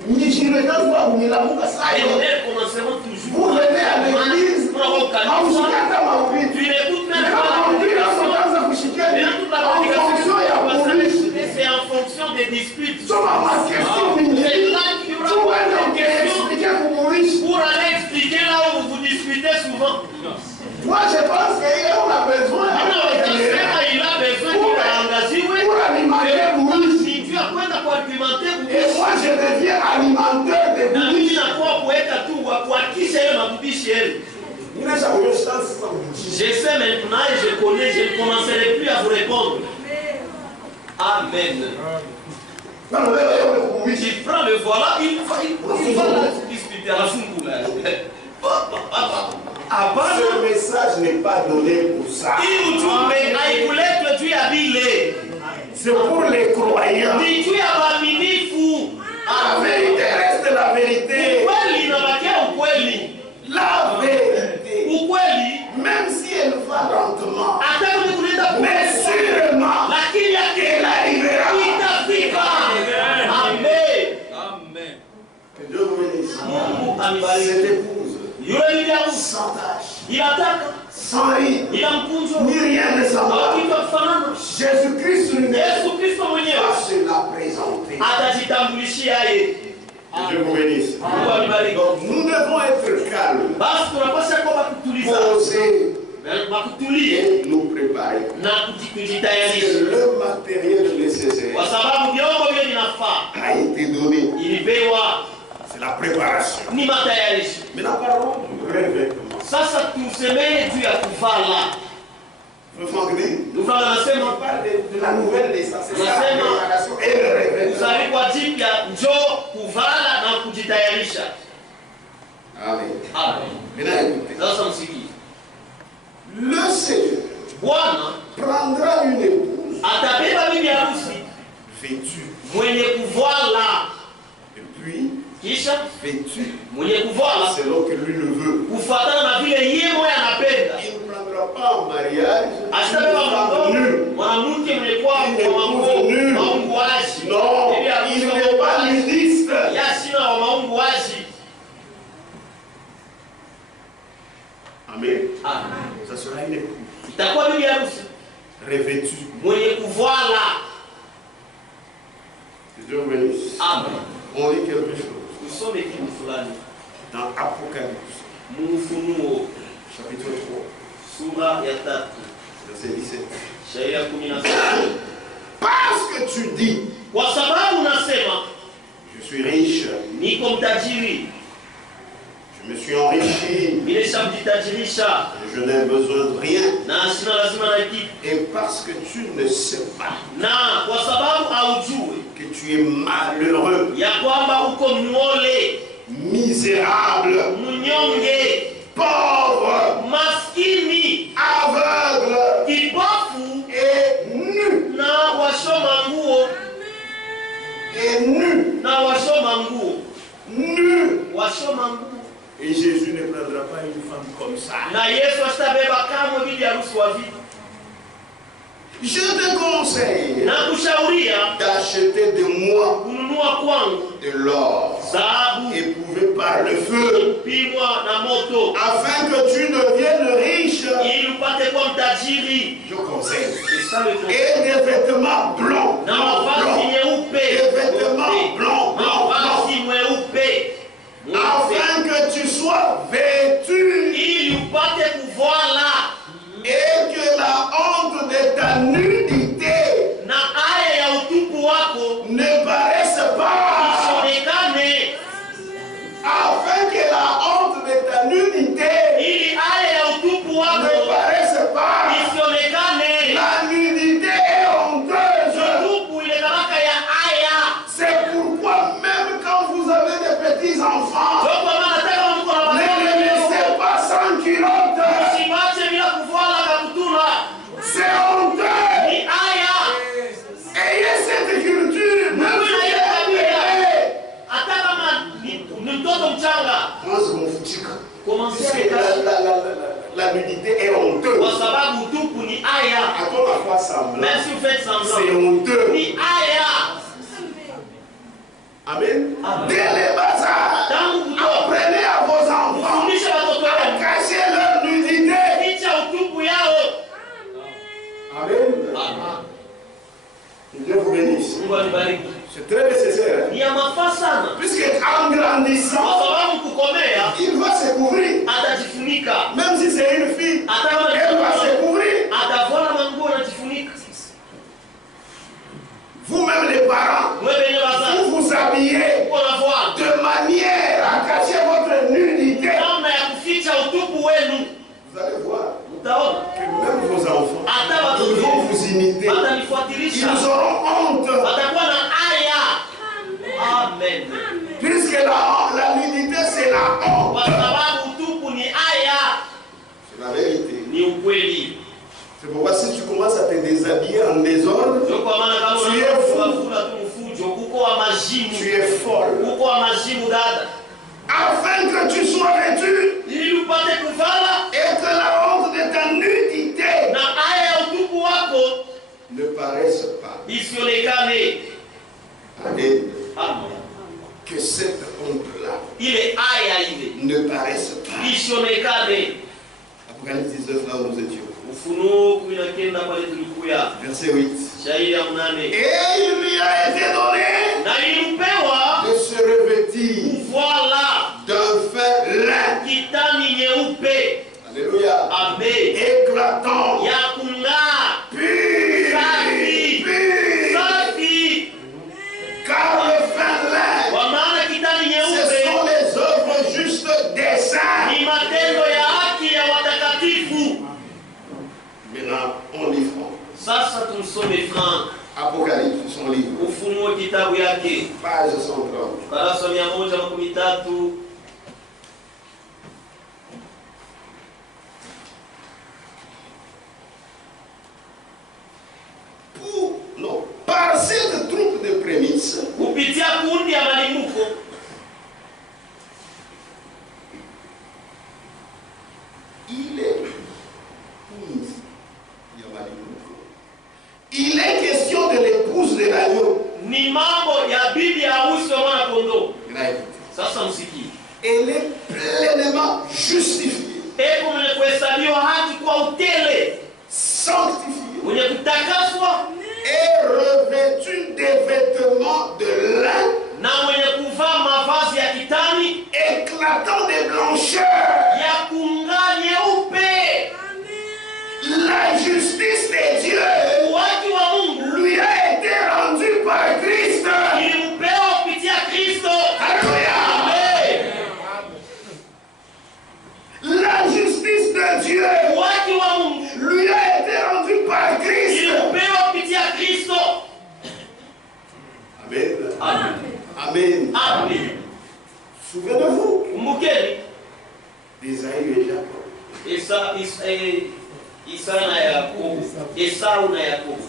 Vous Et nous commencerons toujours. venez à l'église, Tu n'écoutes même pas la prédication. Et toute la prédication c'est en fonction des disputes. C'est là qu'il y aura une question pour aller expliquer là où vous disputez souvent. Moi, je pense qu'il a besoin Il a besoin d'engager. pour alimenter Moïse. Si tu as quoi d'argumenter, Et moi, je deviens alimentaire de na Moïse. mimi nakuwa kuweka tu wa kuhakikisha yeye mabudishi yenu. Je sais maintenant et je connais, je ne commencerai plus à vous répondre. Amen. Tu prends le voilà, il va là se disputer à la fungoula. Ce message n'est pas donné pour ça. C'est pour les croyants. La vérité reste la vérité. La vérité, même si elle va lentement, mais sûrement, Cette épouse, sans tache, sans rire, ni rien de semblable. Jésus-Christ lui-même va se la présenter. Dieu vous bénisse. Donc nous devons être calmes, poser et nous préparer. C'est le matériel nécessaire a été donné. C'est la préparation. Maintenant parlons du revêtement. Vous parle de la nouvelle naissance. C'est la préparation et le revêtement. Amen. Maintenant écoutez. Le Seigneur prendra une épouse vêtue. Et puis vêtue selon que lui le veut. Il ne prendra pas en mariage une femme nue. Non, il n'est pas nudiste. Amen. Ça sera une épouse revêtue. Dieu vous bénisse. On lit quelque chose dans Apocalypse chapitre 3 verset 17. Parce que tu dis je suis riche, je me suis enrichi, je n'ai besoin de rien. Et parce que tu ne sais pas que tu es malheureux, misérable, pauvre, aveugle et nu. Et Jésus ne prendra pas une femme comme ça. Je te conseille d'acheter de moi de l'or éprouvé par le feu, afin que tu deviennes riche. Je conseille. Et des vêtements blancs, des vêtements blancs, afin que tu sois vêtu et que la honte de ta nudité ne paraisse pas, afin que la honte de ta nudité ne paraisse pas. La nudité est honteuse. C'est pourquoi même quand vous avez des petits enfants, ne les laissez pas sans culotte. C'est honteux. Ayez cette culture. Même si elle est moi, c'est mon foutique. La nudité est honteuse. À toi, la foi semblant. C'est honteux. Amen. Dès les bas âges, apprenez à vos enfants à cacher leur nudité. Amen. Dieu vous bénisse. C'est très nécessaire. Puisqu'en grandissant, il va se couvrir. Même si c'est une fille, elle va se couvrir. Vous-même les parents, vous vous habillez de manière à cacher votre nudité. Vous allez voir que même vos enfants, ils vont vous imiter. Ils auront honte. Amen. Puisque la nudité, c'est la honte. C'est la vérité. C'est pourquoi si tu commences à te déshabiller en désordre, tu es fou. Tu es folle. Afin que tu sois vêtu et que la honte de ta nudité ne paraisse pas. Amen. que cette honte-là ile aya ile ne paraisse pas. isionekane. Apocalypse 19, là où nous étions. Ufunuo 19 pale tulikuya. Verset 8. Shahidi ya 8. Et il lui a été donné Na ilimpewa de se revêtir kuvala d'un fin lin. kitani nyeupe. Alléluia. Amen. Éclatant. Ya kung'aa. Pur. Safi. Pur. Safi. Car le fin lin, Kwa maana kitani ce nyeupe sont les œuvres justes des saints. ni matendo ya haki ya watakatifu. Maintenant, on lit Franck. Sasa tumsome Frank. Apocalypse, son livre. Ufunuo kitabu yake. Page 130. Ukurasa 113. Par cette troupe de prémices, kupitia kundi ya malimuko il est question de l'épouse de l'agneau. ni mambo ya bibi harusi wa mwana kondoo. Sasa msikie, Elle est pleinement justifiée, hebu mwenye kuhesabiwa haki kwa utele, sanctifiée mwenye kutakaswa et revêtue des vêtements de lin na mwenye kuvaa mavazi ya kitani éclatant de blancheur. ya kung'aa nyeupe. La justice de Dieu Uwaki wa Mungu lui a été rendue par Christ. ilimpewa kupitia Kristo. Alléluia. Amen. La justice de Dieu Uwaki wa Mungu lui a été rendue par Christ. ilimpewa kupitia Kristo. Amen. Amen. Amen. Amen. Souvenez-vous Kumbukeni d'Isaïe et Jacob. Isaya na Yakobo, Esau na Yakobo.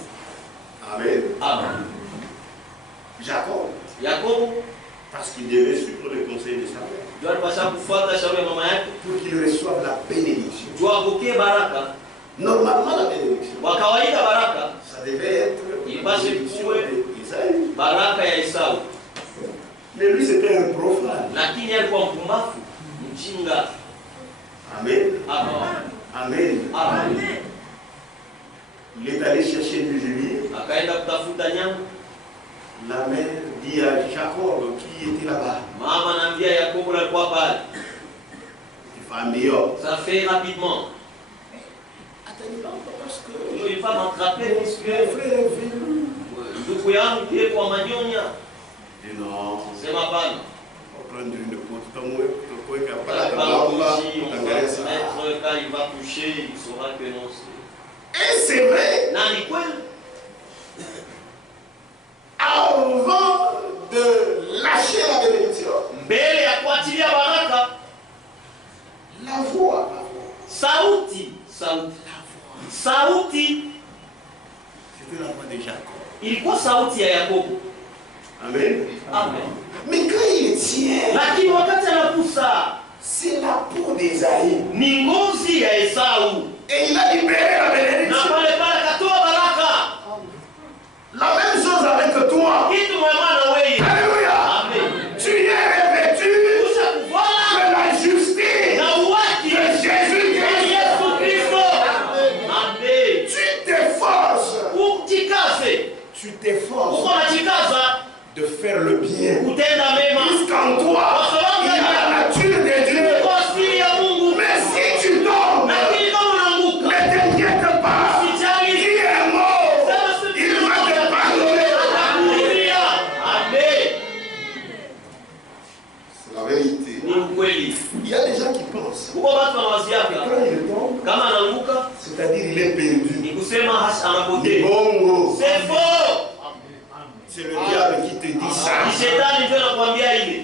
Amen. Amen. Jacob, Yakobo parce qu'il devait suivre le conseil de sa mère, ndio alipasha kufuata shauri ya mama yake, pour qu'il reçoive la bénédiction. ndio apokee baraka. Normalement, la bénédiction, Kwa kawaida baraka ça devait être Il la passe bénédiction le d'Isaïe. baraka ya Esau, Mais lui, c'était un profane. lakini alikuwa mpumbavu, mjinga. Amen. Amen. Amen. Amen. Il est allé chercher du gibier. Akaenda kutafuta nyama. La mère dit à Jacob, qui était là-bas, Mama anaambia Yakobo alikuwa pale. il va meilleur. Ça fait rapidement. Parce que Il va m'attraper mon puisque frère est venu. ndugu yangu pia kwa manyonya. Il dit non. Sema bana. On va prendre une côte. Ton mouet, ton couet, qui a pas On la va tableau là. se mettre, quand il va toucher, il saura que non c'est. Et c'est vrai. Na ni kweli. Avant de lâcher la bénédiction, Mbele ya kuachilia baraka, la voix, sauti, sauti c'était la voix de Jacob. ilikuwa sauti ya Yakobo. Amen. Amen. Mais quand il tient, Lakini wakati anakusa c'est la peau d'Ésaïe. ni ngozi ya Esau. Et il a libéré la Na bénédiction. pale pale katoa baraka. La même chose avec toi. Kitu mwema na wewe. Alléluia. Amen. Tu es revêtu Usha de kuvala la justice na uwaki de ya Jésus-Christ. Yesu Kristo. Amen. Tu t'efforces. Kujikaze. Tu t'efforces Uko unajikaza de faire le bien. kutenda mema. Puisqu'en toi, il y a la nature de Dieu. Kwa asili ya Mungu. Mais si tu tombes, Lakini kama unaanguka, ne t'inquiète pas. usijali. Qui est mort, il va te pardonner. Atakuhurumia. Amen. C'est la vérité. Ni ukweli. Il y a des gens qui pensent. Uko watu wanawaziaka Quand il tombe, kama anaanguka c'est-à-dire il est perdu. ni kusema anapotea. Bongo. C'est faux. C'est le diable qui te dit ça. Ni shetani ndio anakuambia hivi.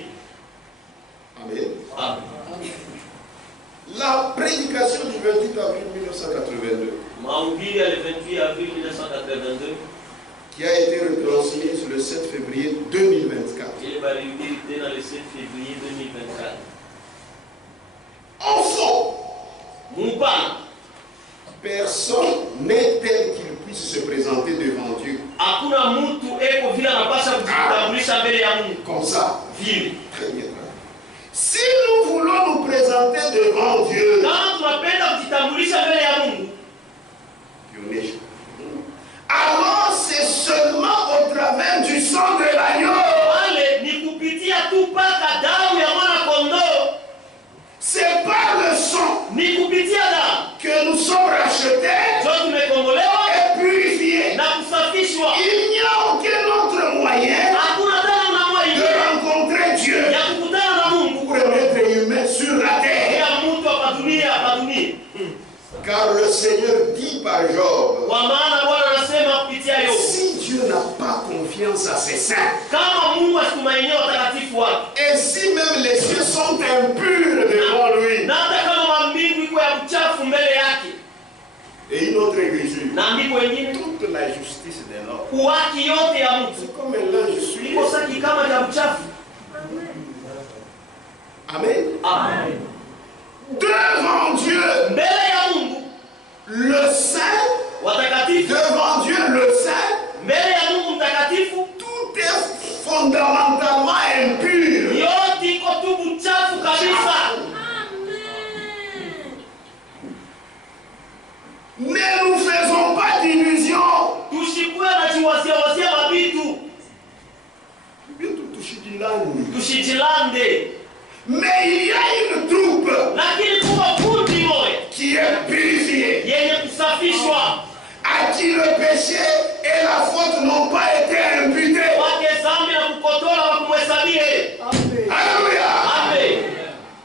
Amen. Amen. La prédication du 28 avril 1982, Mahubiri ya 28 avril 1982 qui a été retransmise le 7 février 2024. ile balihubiri tena le 7 février 2024. En fond, Mupana personne n'est tel qu'il puisse se présenter devant Dieu Hakuna mtu eko vile anapasha kujitambulisha mbele ya Mungu. Comme ça. Vile. Très bien. Si nous voulons nous présenter devant Dieu, Kama tunapenda kujitambulisha mbele ya Mungu, alors c'est seulement au travers du sang de l'agneau. wale ni kupitia tu paka damu ya mwana kondoo. C'est par le sang Ni kupitia damu que nous sommes rachetés ndio tumekombolewa et purifiés. na kusafishwa. Il n'y a aucun autre moyen Hakuna tena namna de ingine rencontrer Dieu ya kukutana na Mungu pour un être humain sur la terre. ya mtu hapa dunia. Car le Seigneur dit par Job, Kwa maana Bwana anasema kupitia Yobu, si Dieu n'a pas confiance à ses saints, kama Mungu asitumainie watakatifu wake, et si même les cieux sont impurs devant lui, na hata kama mbingu iko ya uchafu mbele yake, et une autre écriture, na andiko wengine, toute la justice de l'homme, haki yote ya mtu c'est comme un linge souillé. iko saki kama ya uchafu. Amen. Amen. Devant Dieu, Mbele ya Mungu le saint, watakatifu, devant Dieu, le saint, mbele ya Mungu mtakatifu, tout est fondamentalement impur. yote iko tu uchafu kabisa. Ne nous faisons pas d'illusions. Tushikwe na chiwazia mabitu, tushijilande. Mais il y a une troupe Lakini kuwa kundi moja qui est purifiée, yenye kusafishwa, à qui le péché et la faute n'ont pas été imputés. wake zambi na kukotola wa kumhesabie. Alléluia. Amen.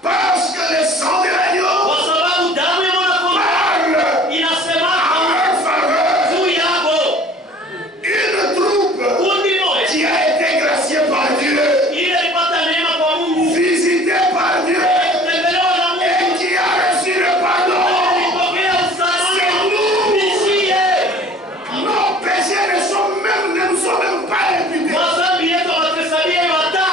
Parce que le sang de l'agneau Kwa sababu damu ya mwana kondoo parle inasema en leur faveur. juu yako. Une troupe Kundi moja qui a été graciée par Dieu, ile ilipata neema kwa Mungu, visitée par Dieu tembelewa na Mungu, et qui a reçu le pardon. ilipokea C'est usalama. nous. Nishie Nos péchés ne nous sont même pas imputés. mazambi yetu watuhesabie hata.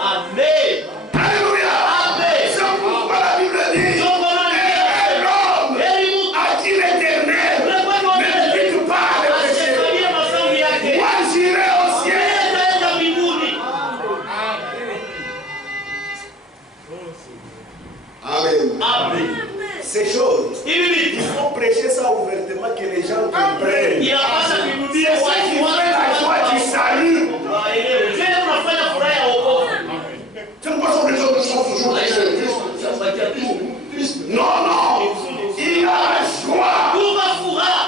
Amen. Alléluia. Amen. C'est pourquoi la Bible dit, et l'homme à qui l'Éternel ne quitte pas le péché. asihesabie mazambi yake. Moi j'irai au ciel. Itaenda mbinguni. Amen. Amen. Ces choses, Hivi vitu il faut prêcher ça ouvertement que les gens comprennent. inapaswa kuhubiri C'est ça qui fait la joie du salut. waelewe. Tena unafanya furaha ya wokovu. C'est pourquoi les autres sont toujours non, non. Il y a la joie. Kuva furaha.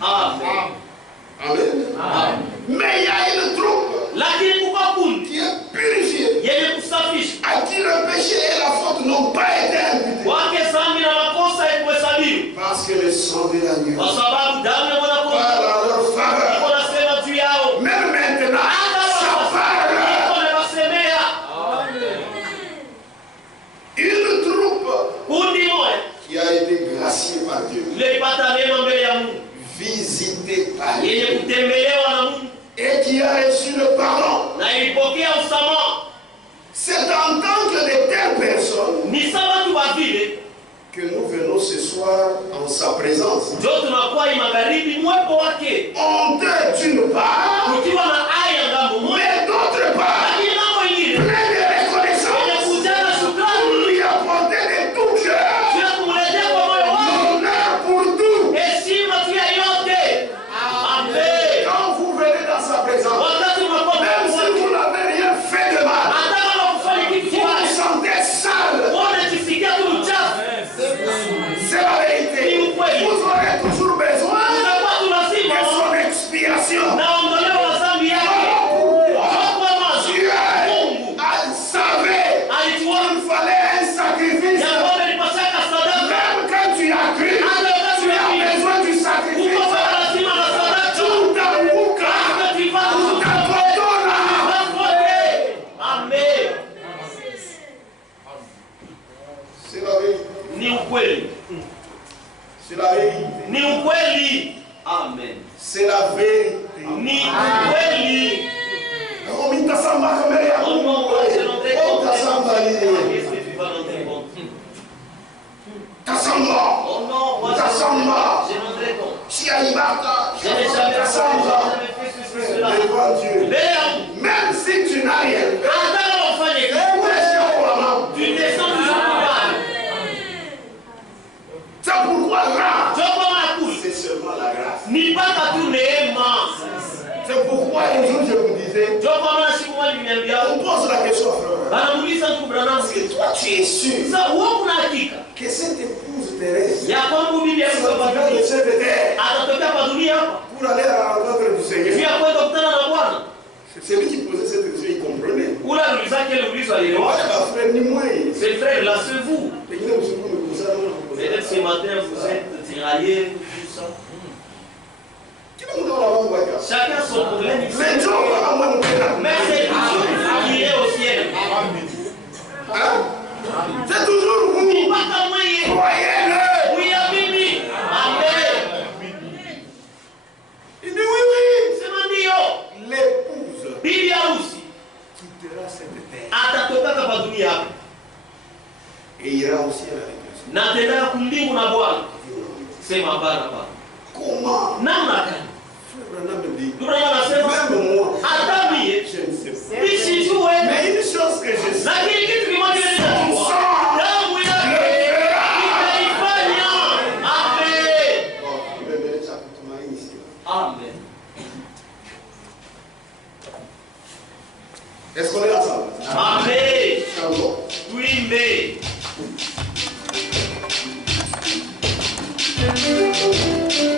Amen. Amen. Mais il y a une troupe Lakini kuko kundi qui est purifiée, yenye kusafisha, à qui le péché et la faute n'ont pas été imputés. wake zambi na makosa haikuhesabiwa, Parce que le sang de l'agneau kwa sababu damu ya mwana kondoo parle en leur iko faveur. nasema juu yao. Même maintenant, ça parle. Iko nawasemea. Une troupe Kundi moja qui a été graciée par Dieu, ilipata neema mbele ya Mungu, visitée par yenye Dieu, kutembelewa na Mungu et qui a reçu le pardon. na ilipokea usamaha. C'est en tant que de telles personnes Ni sababu wa vile que nous venons ce soir en sa présence. ndio tunakuwa hii magharibi mwepo wake, Honteux d'une part, tukiwa na aya ngambo moja, mais d'autre part, lakini ngambo ingine plein de yenye reconnaissance. kujana shukrani Lui apporter de tout cœur tuya kumletea kwa moyo wake l'honneur pour tout. heshima tuya yote. Amen. Quand vous venez dans sa présence, Wakati unakuwa même si mbele vous n'avez rien fait de mal, hata kama kufanya kitu vous vous kibaya, sentez sale. mbona jisikia tu uchafu? C'est la vérité. Vous aurez toujours besoin Tutakuwa de tunasema son expiation. naondolewa na dhambi yake. Kwa maana Dieu Mungu savait alituona qu'il fallait un sacrifice. ya kwamba ilipasaka sadaka. Même quand tu as cru, tu as besoin du sacrifice. Uko kwa lazima na sadaka. Tout t'embouca, tout t'abandonna. Amen. C'est la vérité. Ni ukweli. C'est la vérité. Ni ukweli. Amen. C'est la vérité. Ni ukweli. Oh, mais t'as samba comme elle est à Oh non, moi, je n'en ai Oh, t'as samba, pas. allez. Qu'est-ce que tu vas n'en tenir compte? T'as samba. Oh non, moi, T'as samba. je n'en ai compte. Si Je n'ai jamais fait ceci, cela. devant Dieu. Même si tu n'as rien, Tu descends toujours coupable. c'est pourquoi là, C'est c'est seulement la grâce. ni pas qu'à tourner, C'est pourquoi un jour je vous disais, on pose la question frère. Parce que toi tu es sûr que cette épouse Thérèse, si tu de cette terre pour aller à la rencontre du Seigneur, c'est lui qui posait cette question, il comprenait. Ouais, ma frère, ni moi. C'est frère, lassez-vous. Et il me dit, Peut-être ce matin vous êtes tiraillé, tout ça. Chacun son problème. Mais Dieu, Mais c'est toujours qui est au ciel. c'est toujours vous. Ni pas qu'à moyen. Croyez-le. Oui, à Bibi. Amen. Il dit oui. C'est mon Dieu. L'épouse Bibi Aousi. quittera cette terre Atatoka kwa dunia. et ira au ciel avec Christ. Na tena kumbingu na Bwana. Sema Bwana Bwana. Comment? Namna gani? Frère Branham me dit, Ndio anasema même moi, hata mie je ne sais pas. nisijue. Mais une chose que je sais, Lakini kitu kimoja ninajua. Damu yake itaifanya. Amen. Amen. est-ce qu'on est ensemble? Amen. Chantons. Oui, mais. Amen.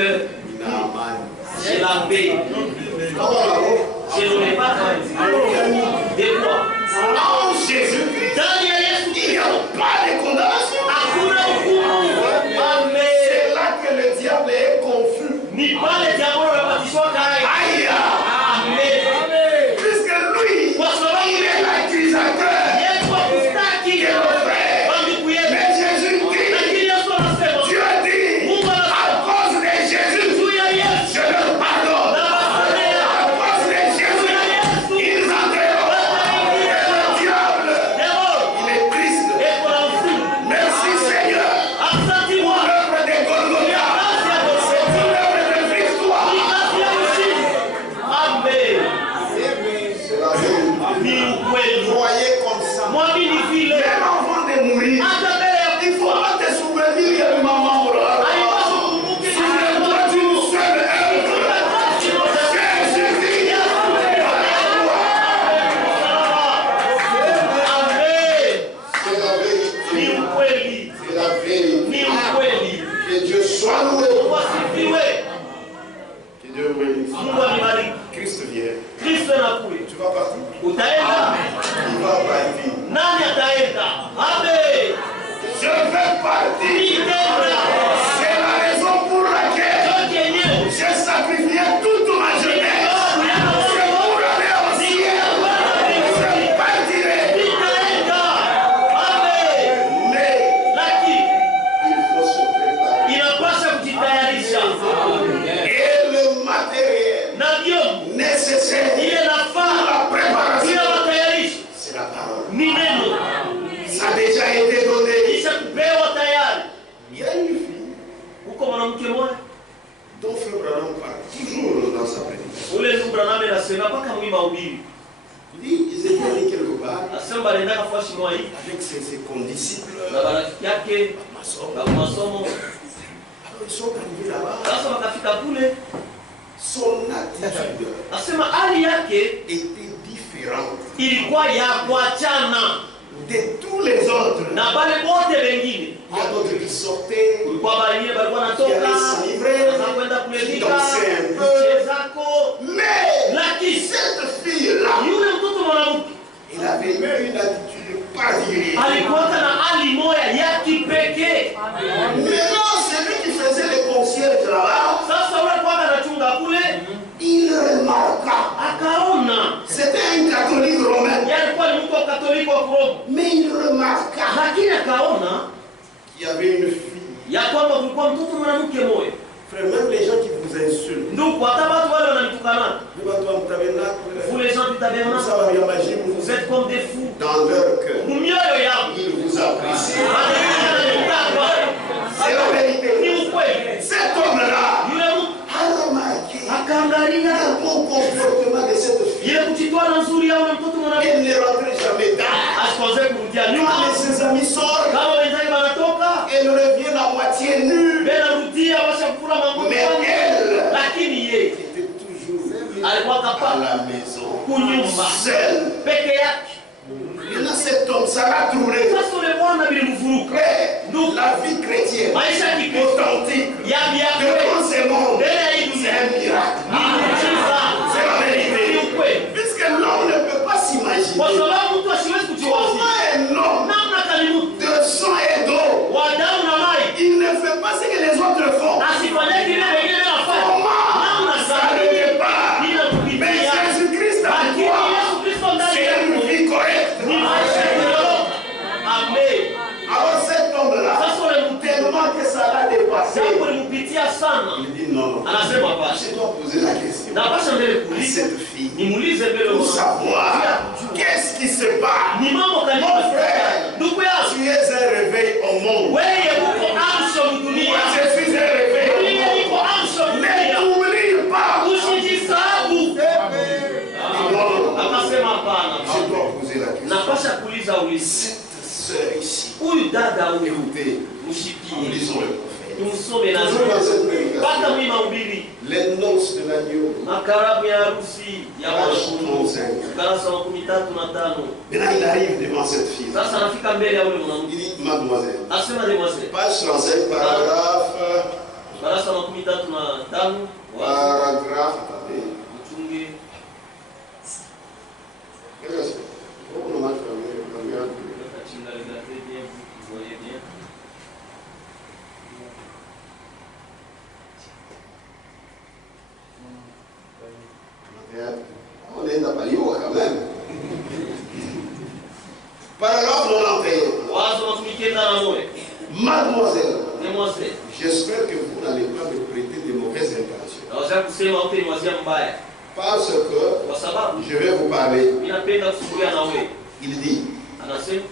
que j'ai la paix. Je n'aurai pas de quoi. En Jésus-Christ, il n'y a pas de condamnation. Amen. C'est là que le diable est confus. Aïe. Amen. Puisque lui, il est l'accusateur. Il est le frère. Mais Jésus-Christ, Dieu a dit, à cause de Jésus, je leur pardonne. À cause de Jésus, ils entreront. Et le diable, il est triste. Merci Seigneur. Pour l'œuvre de Golgotha. C'est une œuvre de victoire. Amen. C'est la vérité. Croyez comme ça. Même avant de mourir, il faut pas te souvenir de maman. Souviens-toi d'une seule œuvre. Jésus-Christ. C'est la vérité. C'est la vérité. Que Dieu soit loué. Que Dieu bénisse. Christ vient. Tu vas partir. Il va partir. Je vais partir. C'est la raison pour laquelle j'ai sacrifié toute ma jeunesse. C'est pour aller au ciel. Je partirai. Mais il faut se préparer. Et le matériel nécessaire pour la préparation, c'est la parole. Ça a déjà été donné. Il y a une fille dont Frère Branham parle toujours dans sa prédication. Il dit, ils étaient allés quelque part avec ses condisciples, maçons. Alors ils sont arrivés là-bas. Son attitude était différente de tous les autres. Il y a d'autres qui sortaient, qui allaient s'enivrer, qui dansaient un peu. Mais cette fille-là, elle avait une attitude particulière. Maintenant, celui qui faisait les concierges là-bas, il remarqua. C'était un catholique romain. Mais il remarqua qu'il y avait une fille. Frère, même les gens qui vous insultent. Vous les gens du tabernacle, vous êtes comme des fous. Dans leur cœur, ils vous apprécient. C'est la vérité. Cet homme-là a remarqué le bon comportement de cette fille. Elle ne rentrait jamais tard. Quand ses amis sortent, elle revient à moitié nue. Mais elle était toujours à la maison, seule. Maintenant cet homme, ça l'a trouvé. La vie chrétienne, authentique, devant ce monde, c'est un miracle. C'est la vérité. Puisque l'homme ne peut pas s'imaginer comment un homme de sang et d'eau, il ne fait pas ce que les autres font. Comment ça ne départ? Mais Jésus-Christ a dit c'est une vie correcte. Alors cet homme-là, tellement que ça l'a dépassé, il dit non, je dois poser la question à cette fille pour savoir qu'est-ce qui se passe. Mon frère, tu es un réveil au monde. Moi je suis un réveil au monde. Mais n'oublie pas. Je dois poser la question. Cette sœur ici, écoutez, nous lisons le prophète. Toujours dans cette prédication, les noces de l'agneau, page 35. Maintenant il arrive devant cette fille. Il dit mademoiselle. Page 35, paragraphe Barasa makumi tatu na tano. Paragraphe, attendez. Mchunge. Qu'est-ce que c'est? Pourquoi on a fait Kachinga regardez bien, vous voyez bien. On est dans Palio quand même. Paragraphe 91. Wazo makumi kenda na moja. Mademoiselle, Demoiselle. j'espère que vous n'allez pas me prêter de mauvaises intentions. Naweza kusema wote ni wazia mbaya. Parce que Kwa sababu je vais vous parler. mimi napenda kusimulia na wewe. Il dit, Anasema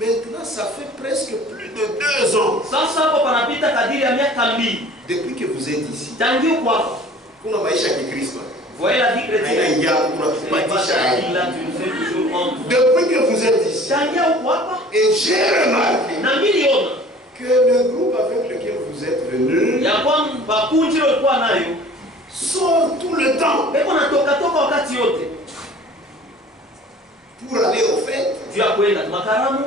maintenant ça fait presque plus de 2 ans sasa hapo panapita kadiri ya miaka 2 depuis que vous êtes ici. tangu uko hapa. Kuna maisha ya Kikristo. Voyez la vie chrétienne. Hayaingia, kuna kupatisha haya. Là tu fais toujours honte. Depuis que vous êtes ici, Tangia uko hapa et j'ai remarqué na miliona que le groupe avec lequel vous êtes venu ya kwamba kundi ulikuwa nayo sort tout le temps beko natoka toka wakati yote pour aller aux fêtes. juu ya kwenda makaramu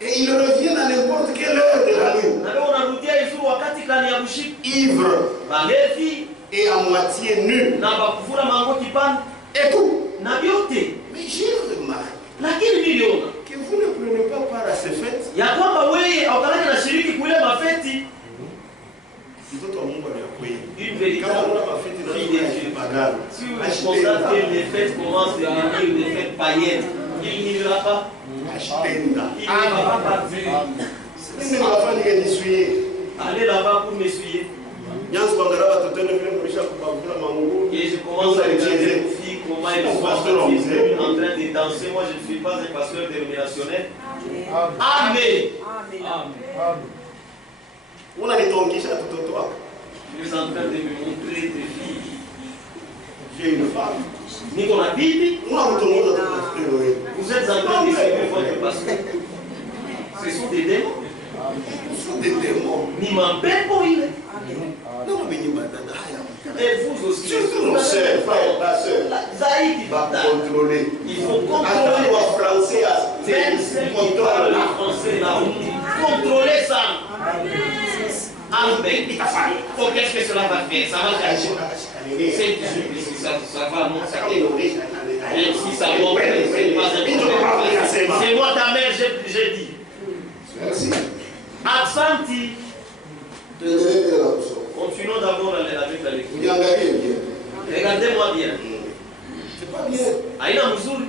Et ils reviennent à n'importe quelle heure de la nuit, na wewe unarudia izuru wakati kani ya kushika ivres balevi et à moitié nus na bakuvura mango kipande et tout. na vyote, Mais j'ai remarqué lakini miliona que vous ne prenez pas part à ces fêtes. ya kwamba wewe haukalaki na shiriki kuile mafeti. Mtoto wa Mungu anakuwa Une véritable kama una mafeti na fille de Dieu. pagano. Si vous constatez que les fêtes commencent à devenir des fêtes païennes, il n'ira pas. Ashtenda. Il ne va pas partir. Mimi nafanya nisuie. Allez là-bas pour m'essuyer. Nyanza kuangalia watoto wenu vile mlisha kubavula manguo. Et je commence à regarder aux filles comment elles sont en train de danser. Moi, je ne suis pas un pasteur dénominationnel. Amen. Unanitongisha watoto wako. Je suis en train de me montrer des filles. J'ai une femme. Niko na bibi. Unamtongoza watoto wewe. Vous êtes en train de suivre votre pasteur. Ce sont des démons. Ce sont des démons. Ni mampepo ile. Non, mais ni badada haya. Et vous aussi. Surtout nos sœurs, frères, ma sœur. Zaidi Va bata. contrôler. Il faut Attends, contrôler. toi français, Même ceux qui parlent le français là, contrôlez ça. Amen. Oh, qu'est-ce que cela va faire? Ça va agir. Ça va, non, ça va. Même si ça monte, c'est pas un problème. C'est moi ta mère, j'ai dit. Merci. Absenti. Continuons d'abord avec la lecture. Vous y engagez bien. Regardez-moi bien. C'est pas bien. Aïna Mzuri.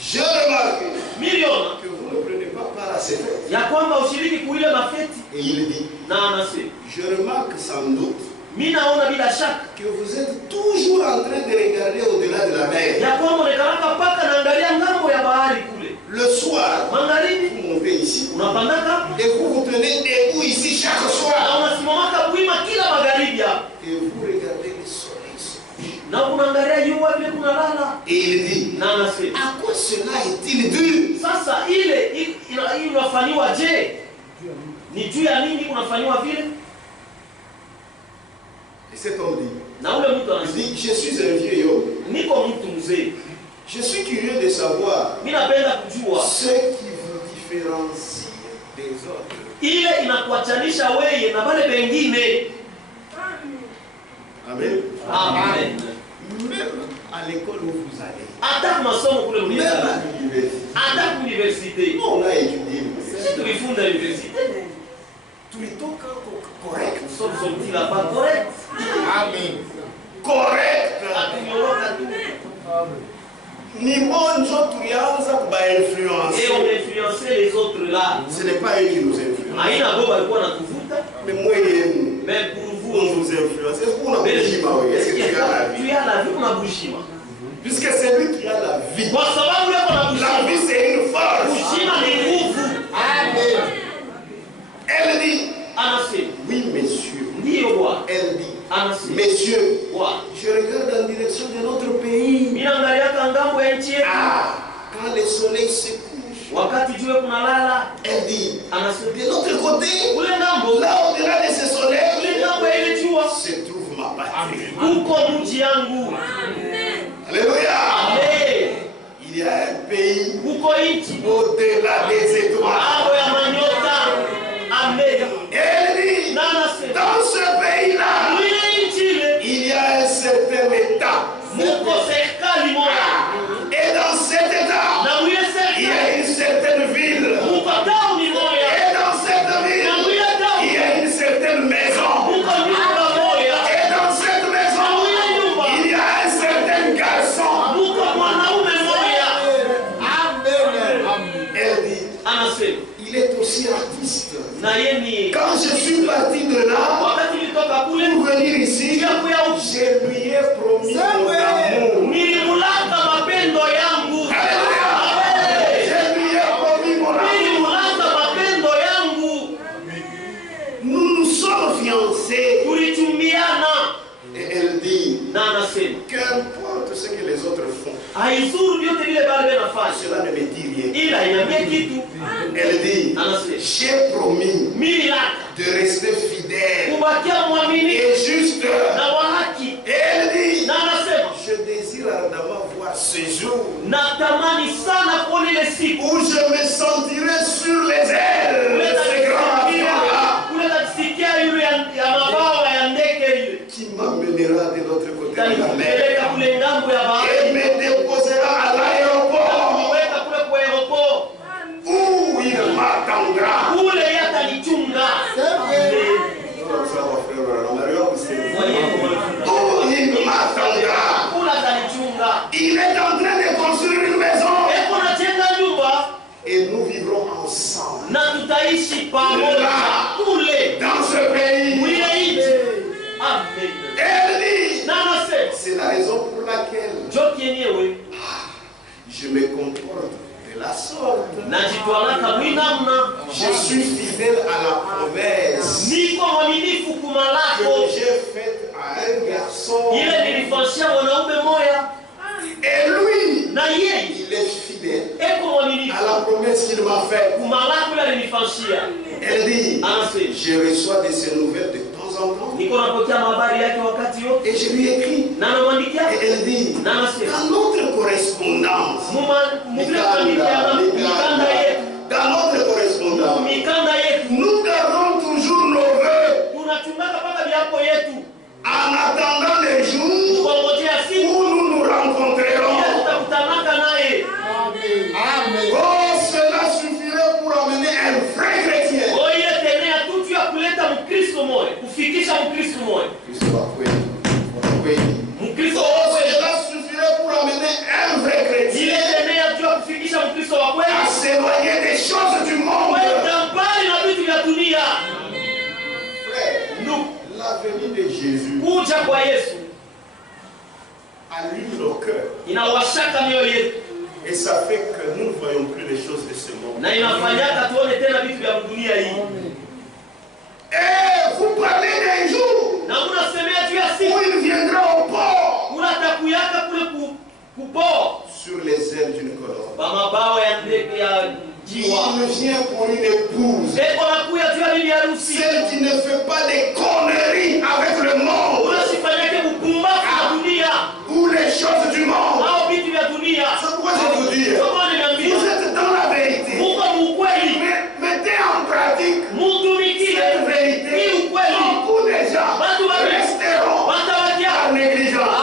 J'ai remarqué Miliona. que vous ne prenez pas part à ces fêtes. Ya kwamba ushiriki kuile mafeti. Et il dit, Na anasema. je remarque sans doute Mimi naona bila shaka que vous êtes toujours en train de regarder au-delà de la mer. ya kwamba unakalaka paka naangalia ngambo ya bahari kule. Le soir, Magharibi vous montez ici unapandaka et vous vous tenez debout ici chaque na soir. unasimamaka kuima kila magharibi hapa. Et vous regardez le soleil se coucher. Na unaangalia jua vile kunalala. Et il dit, Na anasema à quoi cela est-il dû? sasa ile inafanywa je? Ni juu ya nini kunafanywa vile? Et cet homme dit, Na ule mtu il anasema dit, je suis un vieil homme. niko mtu mzee. Je suis curieux de savoir Mimi napenda kujua ce qui vous différencie des autres. ile inakuachanisha wewe na wale wengine. Amen. Amen. Même à l'école où vous allez, Hata masomo kule même mlienda. à l'université, Hata universite. nous on a étudié. Sisi tulifunza universite. Tout est correct. Nous sommes là-bas correct. Amen. Correct. Atunyoroka tu. Ni bonjo tulianza kubainfluence. Et on influençait les autres là. Ce n'est pas eux qui nous influencent. Haina boba alikuwa anatuvuta. Mais moi et Mais pour nous, vous, on nous influence. Est-ce qu'on a bougé, oui? Est-ce que tu as la tu vie? as la vie kuna bushima. Puisque c'est lui qui a la vie. Kwa sababu yako na La bushima. vie, c'est une force. Bushima ni nguvu. Amen. Elle dit, Anasema, oui, messieurs. ndio bwana. Elle dit, Anasema, messieurs, bwana. je regarde en direction de notre pays. Mimi naangalia ngambo ya nchi yetu. Ah, quand le soleil se couche, Wakati jua kunalala, elle dit, anasema, de l'autre côté, ule ngambo, là au-delà de ce ule soleil, ngambo ya ile jua, se trouve ma patrie. huko mji yangu. Alléluia. Amen. Il y a un pays Huko nchi, au-delà des étoiles. mambo ya manyota. Amen. Et Qu'importe ce que les autres font, cela ne me dit rien. Elle dit, j'ai promis de rester fidèle et juste. Elle dit, je désire ardemment voir ce jour où je me sentirai sur les ailes de ce grand avion-là qui m'amènera de l'autre côté de la mer et me déposera à l'aéroport où il m'attendra. Il est en train de construire une maison et nous vivrons ensemble là, dans ce pays. Elle dit, c'est la raison pour laquelle je me comporte de la sorte. Je suis fidèle à la promesse que j'ai faite à un garçon. Et lui, il est fidèle à la promesse qu'il m'a faite. Elle dit, je reçois de ces nouvelles de temps en temps. Et je lui écris. Et elle dit, dans notre correspondance, nous gardons toujours nos vœux en attendant les jours où nous nous rencontrerons. Amen. Oh, cela suffirait pour amener un vrai chrétien. Cela suffirait pour amener un vrai chrétien à s'éloigner des choses du monde. L'avenir de Jésus allume nos cœurs. Et ça fait que nous ne voyons plus les choses de ce monde. Et vous parlez d'un jour où il viendra au port sur les ailes d'une colombe. Il vient pour une épouse, celle qui ne fait pas des conneries avec le monde ou les choses du monde. C'est pourquoi je vous dis, vous êtes dans la vérité. Mettez en pratique cette vérité. Beaucoup de gens resteront par négligence.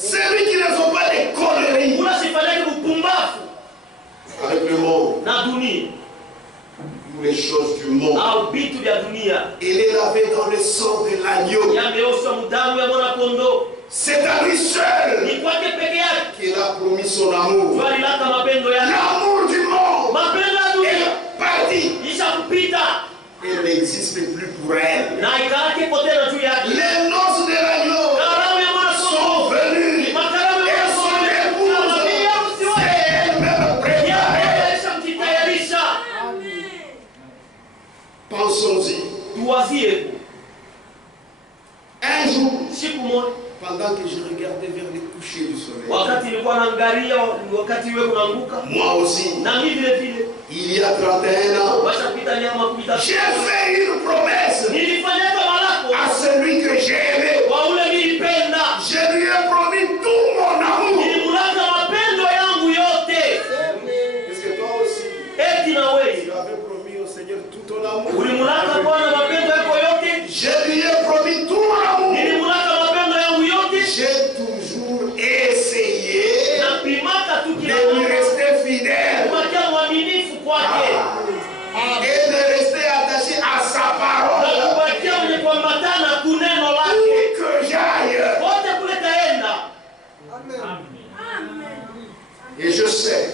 Celui qui ne fait pas des conneries avec le monde ou les choses du monde, il est lavé dans le sang de l'agneau. C'est à lui seul qu'il a promis son amour. L'amour du monde est parti. Il n'existe plus pour elle. Les noces de l'agneau sont venues. Et son épouse s'est elle-même préparée. Pensons-y. Un jour, pendant que je regardais vers le coucher du soleil, moi aussi, il y a 31 ans, j'ai fait une promesse à celui que j'ai aimé. Je lui ai promis tout mon amour. Est-ce que toi aussi, tu avais promis au Seigneur tout ton amour? Je lui ai promis tout mon amour. J'ai toujours essayé de lui rester fidèle et de rester attaché à sa parole. Où que j'aille. Et je sais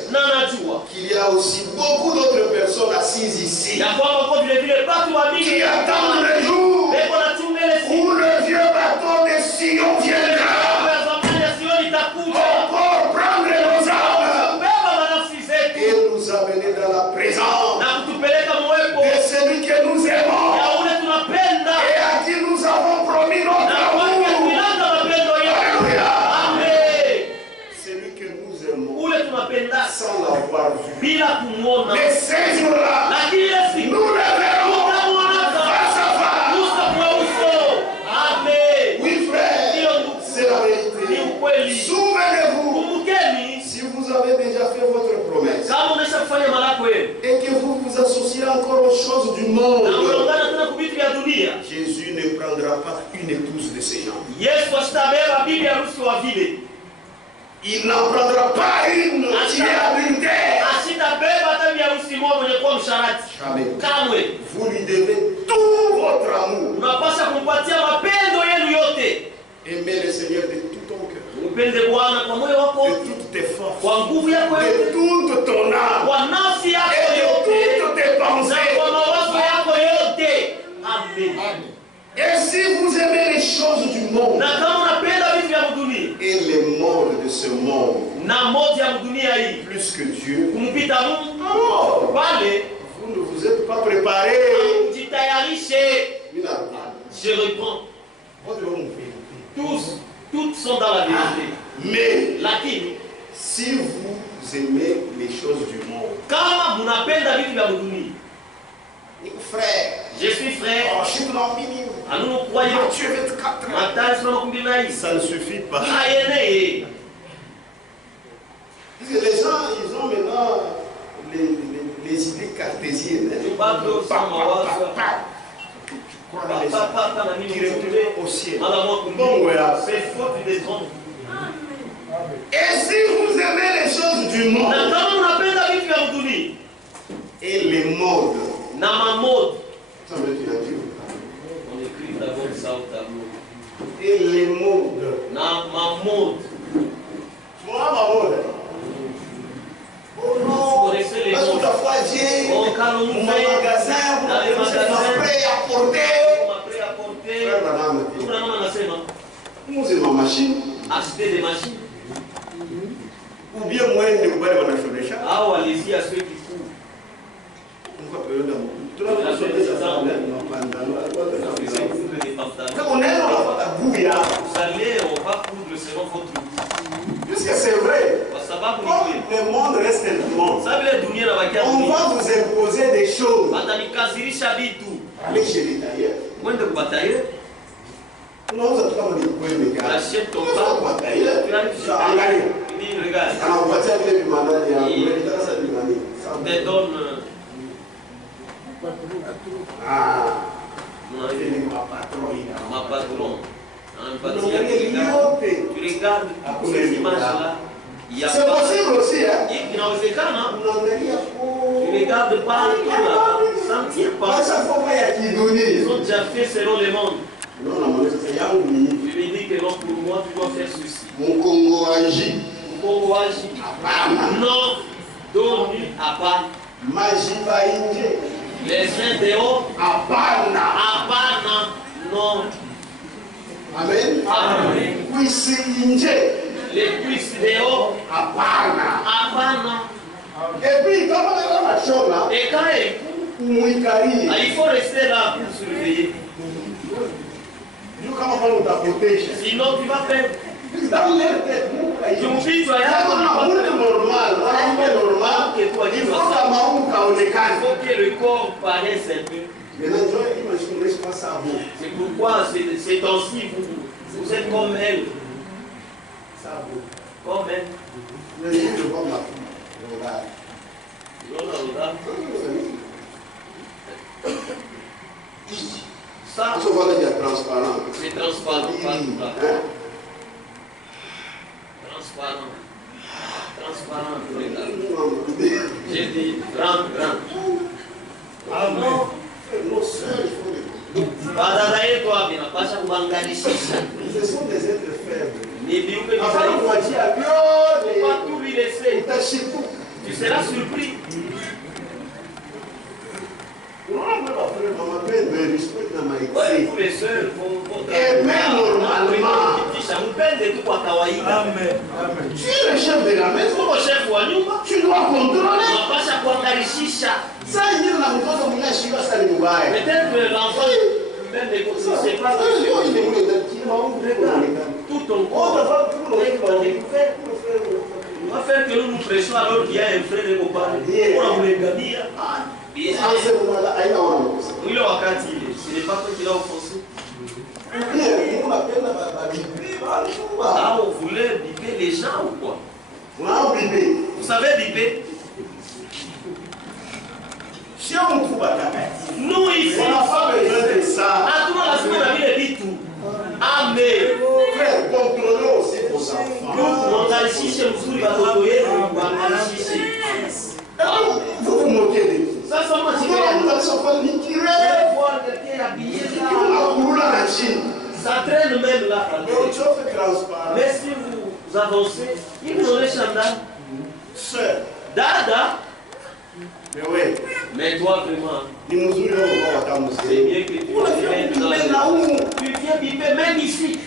qu'il y a aussi beaucoup d'autres personnes assises ici qui attendent le jour où le vieux bateau de Sion viendra pour prendre nos âmes et nous amener dans la présence de celui que nous aimons et à qui nous avons choses du monde, Jésus ne prendra pas une épouse de ces gens. Il n'en prendra pas une qui est adultère. Jamais. Vous lui devez tout votre amour. Aimez le Seigneur de tout ton cœur, de toutes tes forces, de toute ton âme et de toutes tes pensées. Amen. Et si vous aimez les choses du monde et les modes de ce monde plus que Dieu, alors vous ne vous êtes pas préparé. Je reprends. Toutes sont dans la vérité. Mais Lakini, si vous aimez les choses du monde, kama munapenda vitu vya dunia, frère, je suis frère, je suis dans minimum. nous croyons Matthieu 24. Ça ne suffit pas. Parce que les gens, ils ont maintenant les idées cartésiennes. Qui retournent au ciel. C'est faute des trompe. Et si vous aimez les choses du monde et les modes, ça veut dire on écrit d'abord ça au tableau. et les modes. Moi, Moi, ma mode. Oh non, parce que ta foi Dieu, mon magasin, vous êtes prêt à porter. Frère Branham, nous avons ma machine. acheter des machines. Ou bien moyen de pouvoir les acheter des chats. Ah, allez-y à ceux qui courent. On est dans la bouille. Vous allez, on va coudre selon votre goût. Puisque c'est vrai, Ça va vous comme dire. le monde reste le monde, Ça veut dire on va vous imposer des choses. Watanikazirisha vitu. Allez chez les tailleurs. Mwende kubataye. Non, vous êtes comme des points de gars. Achète ton On pain. va vous tailler. Tu arrives chez Ça a gagné. lui. Il dit, regarde. Alors, on va dire que les mandat, il y a ça du mani. On te donne. Ah, Mon il est ma patronne. ma patron. Un Non, bâtiment, il est lié. tu regardes ces images-là. Il y a C'est pas. possible aussi, hein. Inawezekana. Unaangalia Tu regardes partout là. Sentir pas. Sasa foka ya kiduni. Ils ont déjà fait selon le monde. Non, na mwana sasa yangu ni Tu lui dis que non, pour moi, tu dois faire ceci. Mkongo aji. Pour agir. Hapana. Non, donne à part. Majiba nje. Les uns dehors, Hapana. apana, non. Amen. Amen. Kuisi nje. Les cuisses dehors, Hapana. apana. Et puis kama ndio mashona, Et quand umuikari. il faut rester là pour surveiller. Ndio kama kwa utapotesha. Sinon, tu vas perdre. Dans leur tête, Tu me dis, tu as kama rien. mtu normal, mwanamke normal, Que toi, dis il faut ça. kama huyu Il kaonekane. faut que le corps paraisse un peu. Maintenant, toi, imagine, laisse pas ça à vous. C'est pourquoi ces temps-ci, vous êtes comme elle. Ça à vous. Comme elle. Le jour de voir ma fille, regarde. Ça, Ça, voilà, il y a transparent. c'est transparent. Hein? Transparent. Transparent. Regarde. J'ai dit grand. Ah non, nos sœurs, il faut les... Badala yetu hapa inapasha kuangalishisha. Ce sont des êtres faibles. Ni viumbe Avant de vizaifu. dire à Faut Dieu, pas tout lui laisser. utashiku. Tu seras surpris. Non, mais ma frère, maman, me respecte dans ma Ouais, église. tous les sœurs vont Amen normalement. mpende tu kwa kawaida. Amen. Tu es le chef de la maison. Uko chef wa nyumba, Tu dois contrôler. unapasha kuangalishisha. Ça, il dit, la mtoto mwenye shiba sana ni mbaya. Peut-être l'enfant même des Ça, c'est pas il est venu dans le regarde tout ton corps. On va faire que nous nous prêchons alors qu'il y a un frère de copain. On va l'engamia. Bien. En ce moment-là, il y a un homme. Oui, le wakati, ce n'est pas toi qui l'as offensé. On appelle la Bible. Ah, on voulait biper les gens ou quoi? On a Bible. Vous savez biper? Si on trouve à Kakati, s'entraîne même là. Mais on fait transparent. Mais si vous avancez, il vous donne chandal. Seul. Dada. Mais oui. Mais toi vraiment. Il nous ouvre le C'est bien que tu viens biper même ici.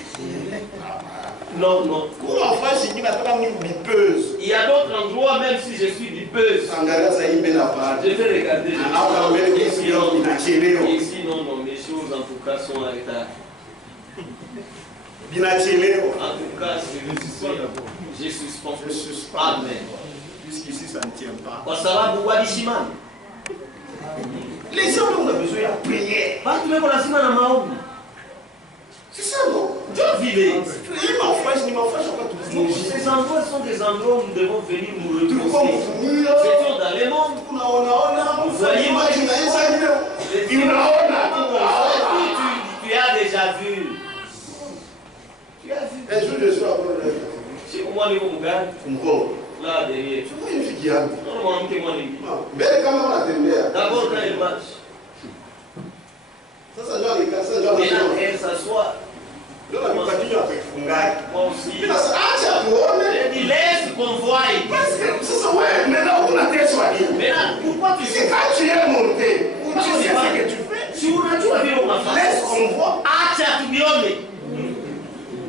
Non, non. Il y a d'autres endroits, même si je suis bipeuse. Je vais regarder. Ici, non, non, mes choses en tout cas sont en retard. En tout cas, je suspends. Amen. Puisqu'ici ça ne tient pas. Les gens ont besoin de prier. C'est ça, non? Dieu vivait. Ces endroits sont des endroits où nous devons venir nous reposer. C'est dans les mondes. Vous voyez, moi, tu as déjà vu. Tu as vu. Un jour, je suis à c'est pour moi, les Mougan. Là, derrière. C'est une fille qui a. Non, non, non. Mais quand même, on a terminé. D'abord, quand elle marche. Ça, genre les cas, ça, genre les cas. Elle s'assoit. Moi aussi. Il laisse qu'on voie. Ouais, maintenant on a tes soignés. Maintenant, pourquoi tu sais? Quand tu es monté, tu sais ce que tu fais. Si on a tout vu on a fait. Laisse qu'on voit. Ah, tu as tout bien.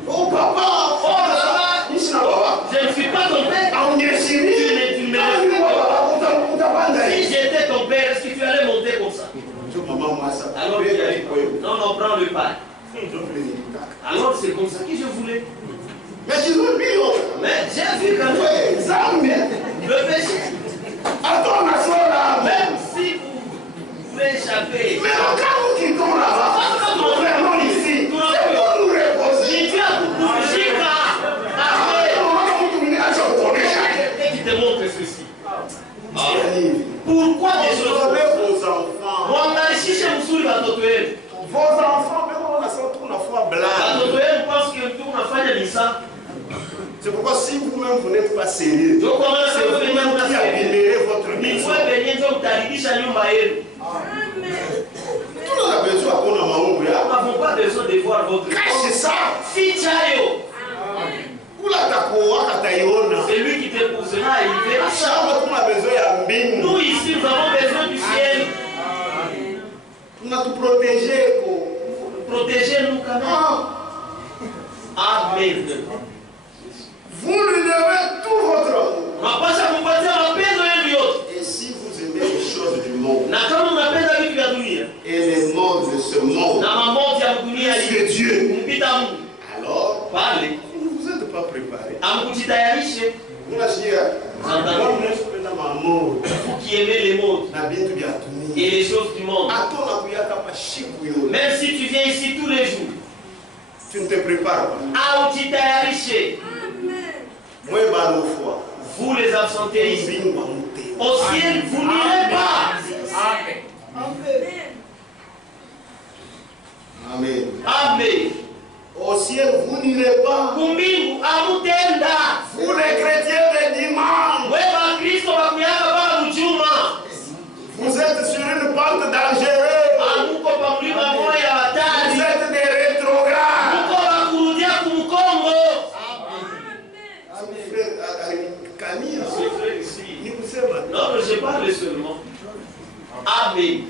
Oh papa. Oh là. Je ne suis pas ton père. On est chéri. Tu ne me si j'étais ton père, est-ce que tu allais monter comme ça? Maman, moi ça. Alors, non, non, prends le pas. Alors c'est comme ça que je voulais. Mais tu veux lui. Mais j'ai vu quand même. Le péché. Attends, ma soeur là. Même si vous voulez échapper. Mais le cas où qui tombe là-bas, nous venons ici. C'est pour nous reposer. Tu as beaucoup de chica. Et tu te montres ceci. Pourquoi des choses vos enfants? On a chiché Moussou va t'ouvrir. Vos enfants, même on a senti une fois blague. C'est pourquoi si vous-même vous n'êtes pas sérieux, c'est vous-même qui abîmerez votre maison. Tout le monde a besoin qu'on a maman. Nous n'avons pas besoin de voir votre cache ça. C'est lui qui t'épousera et il verra ça. Nous ici, nous avons besoin du ciel. On a tout protégé. Protégez-nous quand même. Amen. Vous lui devez tout votre amour. Et si vous aimez les choses du monde et les modes de ce monde, c'est Dieu, alors vous ne vous êtes pas préparé. Vous qui aimez les modes et les choses du monde, même si tu viens ici tous les jours, tu ne te prépares pas. Vous les absentés ici, au ciel, vous n'irez pas. Amen. Amen. Au ciel, vous n'irez pas. Vous les chrétiens de dimanche, vous êtes sur une pente dangereuse. Vous êtes des rétrogrades. Non, je parle seulement. Amen.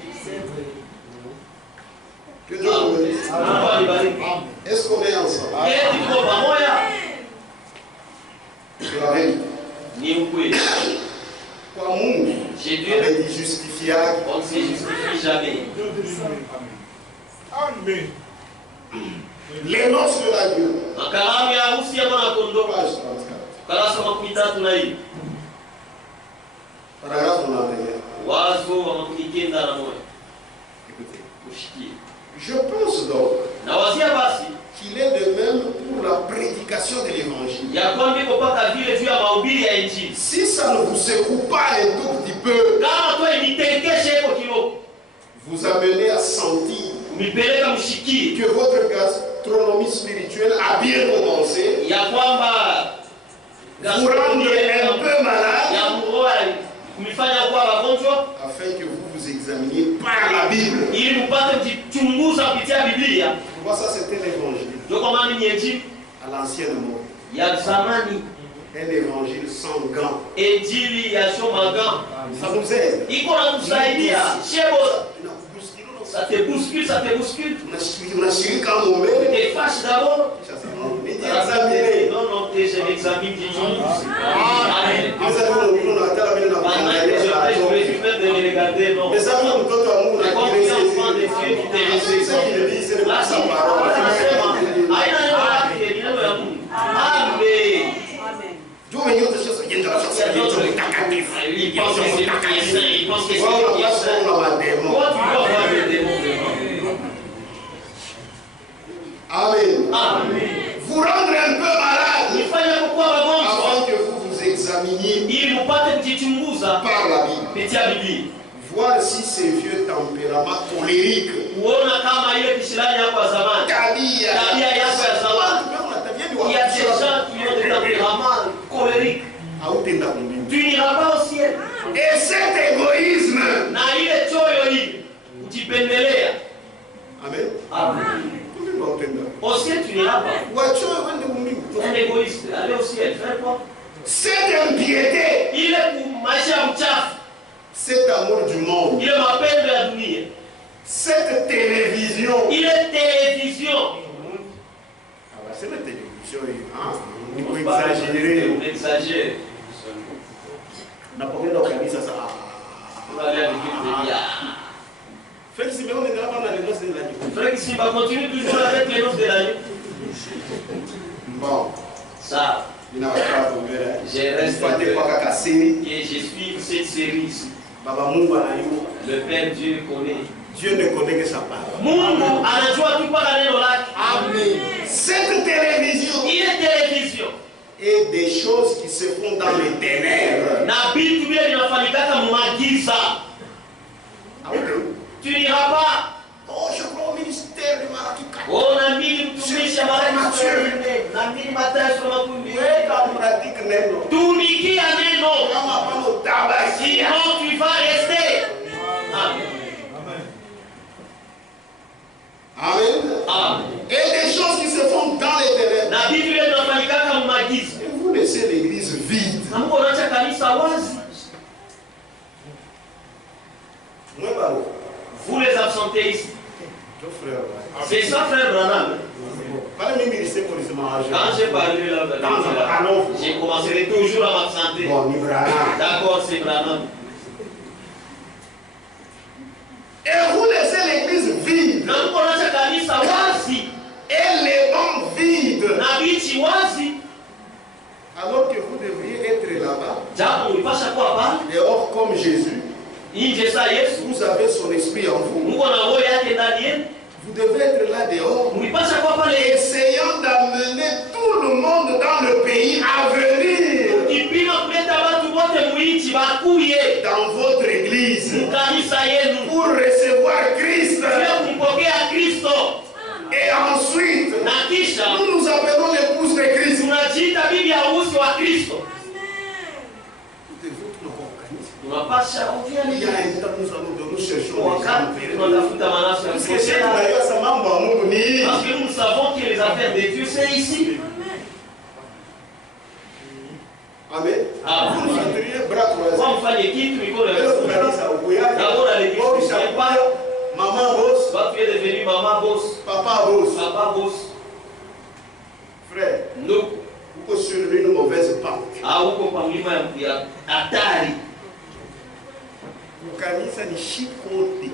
Que Dieu vous bénisse. Est-ce qu'on est ensemble? Je l'avais dit. Quoi, monde? Avec des justifiables. On ne se justifie jamais. Amen. Les noces de la Dieu. Page 34. Paragraphe 91. Écoutez. Je pense donc qu'il est de même pour la prédication de l'évangile. Si ça ne vous secoue pas un tout petit peu, vous amenez à sentir que votre gastronomie spirituelle a bien commencé, vous rendez un peu malade, afin que vous vous examiniez par la Bible. Moi, ça c'était l'évangile à l'ancienne mode. Un évangile sans gants. Ça nous aide. Ça te bouscule, ça te bouscule. On a suivi quand on met. Tu te fâches d'abord. Non, non, je m'examine. Amen. Mais ça, nous Amen. Vous rendre un peu malade avant que vous vous examiniez par la Bible. Voir si ces vieux tempéraments colériques il y a des gens qui ont des tempéraments colériques. Tu n'iras pas au ciel. Et cet égoïsme. Amen. Au ciel, tu n'iras pas. Un égoïste, aller au ciel, faire quoi? Cette impiété. Il est pour marcher en tchaf. Cet amour du monde. Il m'appelle de la nuit. Cette télévision. Il est télévision. C'est la télévision. Il faut exagérer. On exagère. On n'a pas besoin d'organiser ça. On va aller à l'équipe de Bia. Frère Simon, on est là dans les noces de l'année. Frère Simon, continue toujours avec les noces de l'année. Bon. Ça. Je reste et je suis cette série ici. Le Père Dieu connaît. Dieu ne connaît que sa parole. Amen. Cette télévision. Il est télévision. Et des choses qui se font dans les ténèbres. Tu n'iras pas. Oh, je crois au ministère du Marakika. Oh, Namini mtumishi Marakika. Namini matashi wa makundi. Tumikia neno. Sinon tu vas rester. Amen. Amen. Amen. Et des choses qui se font dans les ténèbres. Et vous laissez l'église vide. Vous les absentez ici. C'est ça, frère Branham. Quand j'ai parlé là, j'ai commencé toujours à m'absenter. D'accord, c'est Branham. Et vous laissez l'église vide. Et les bancs vides. Alors que vous devriez être là-bas. Dehors comme Jésus. Vous avez son esprit en vous. Vous devez être là dehors. Essayant d'amener tout le monde dans le pays à venir. Dans votre église. Pour recevoir Christ. Et ensuite, nous appelons l'épouse de Christ. Il y a un temps nous cherchons parce que nous savons que les affaires de Dieu c'est ici. Amen. Vous nous entriez bras croisés. Maman boss. Tu es devenu maman boss. Papa boss. Papa boss. Frère, nous pouvons survivre une mauvaise pente.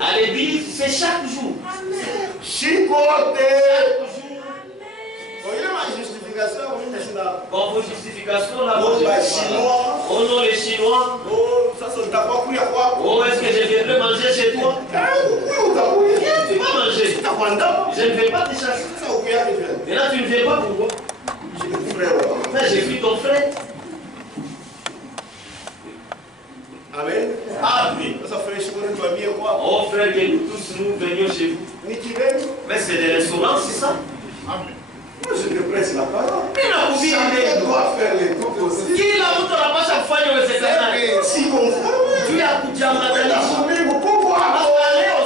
À l'église, c'est chaque jour. Chicoté. Bon, vos justifications là, on a les Chinois. Oh, est-ce que je viendrai manger chez toi? Tu vas manger. Je ne vais pas te chasser. Et là, tu ne viens pas pourquoi? Mais j'ai vu ton frère. Amen. Amen. Oh frère, que nous tous nous venions chez vous. Mais c'est des restaurants, c'est ça? Amen. Moi je te presse la parole. Chacun doit faire les trucs aussi. Qui la route la passe à faire si conforme. hujambatanisha. Pourquoi? Parce que leo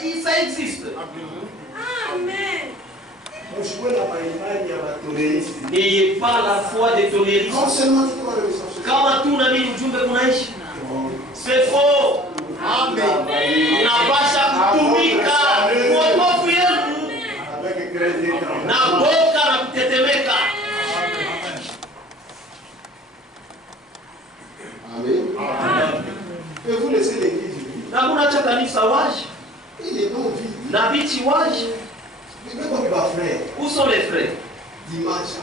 si ça existe. Amen. N'ayez pas la foi des toléristes. Non seulement tu dois le chercher. Kama tu na mimi ujumbe kunaishi. C'est faux. Amen. Unapasha kutumika uokovu yenu Avec crédit. na boka na kutetemeka. Amen. Et vous laissez l'église vivre. Na kunacha kanisa waje Il est non vivre. na bichi waje. Mais comme il va frère, Où sont les frères? dimanche,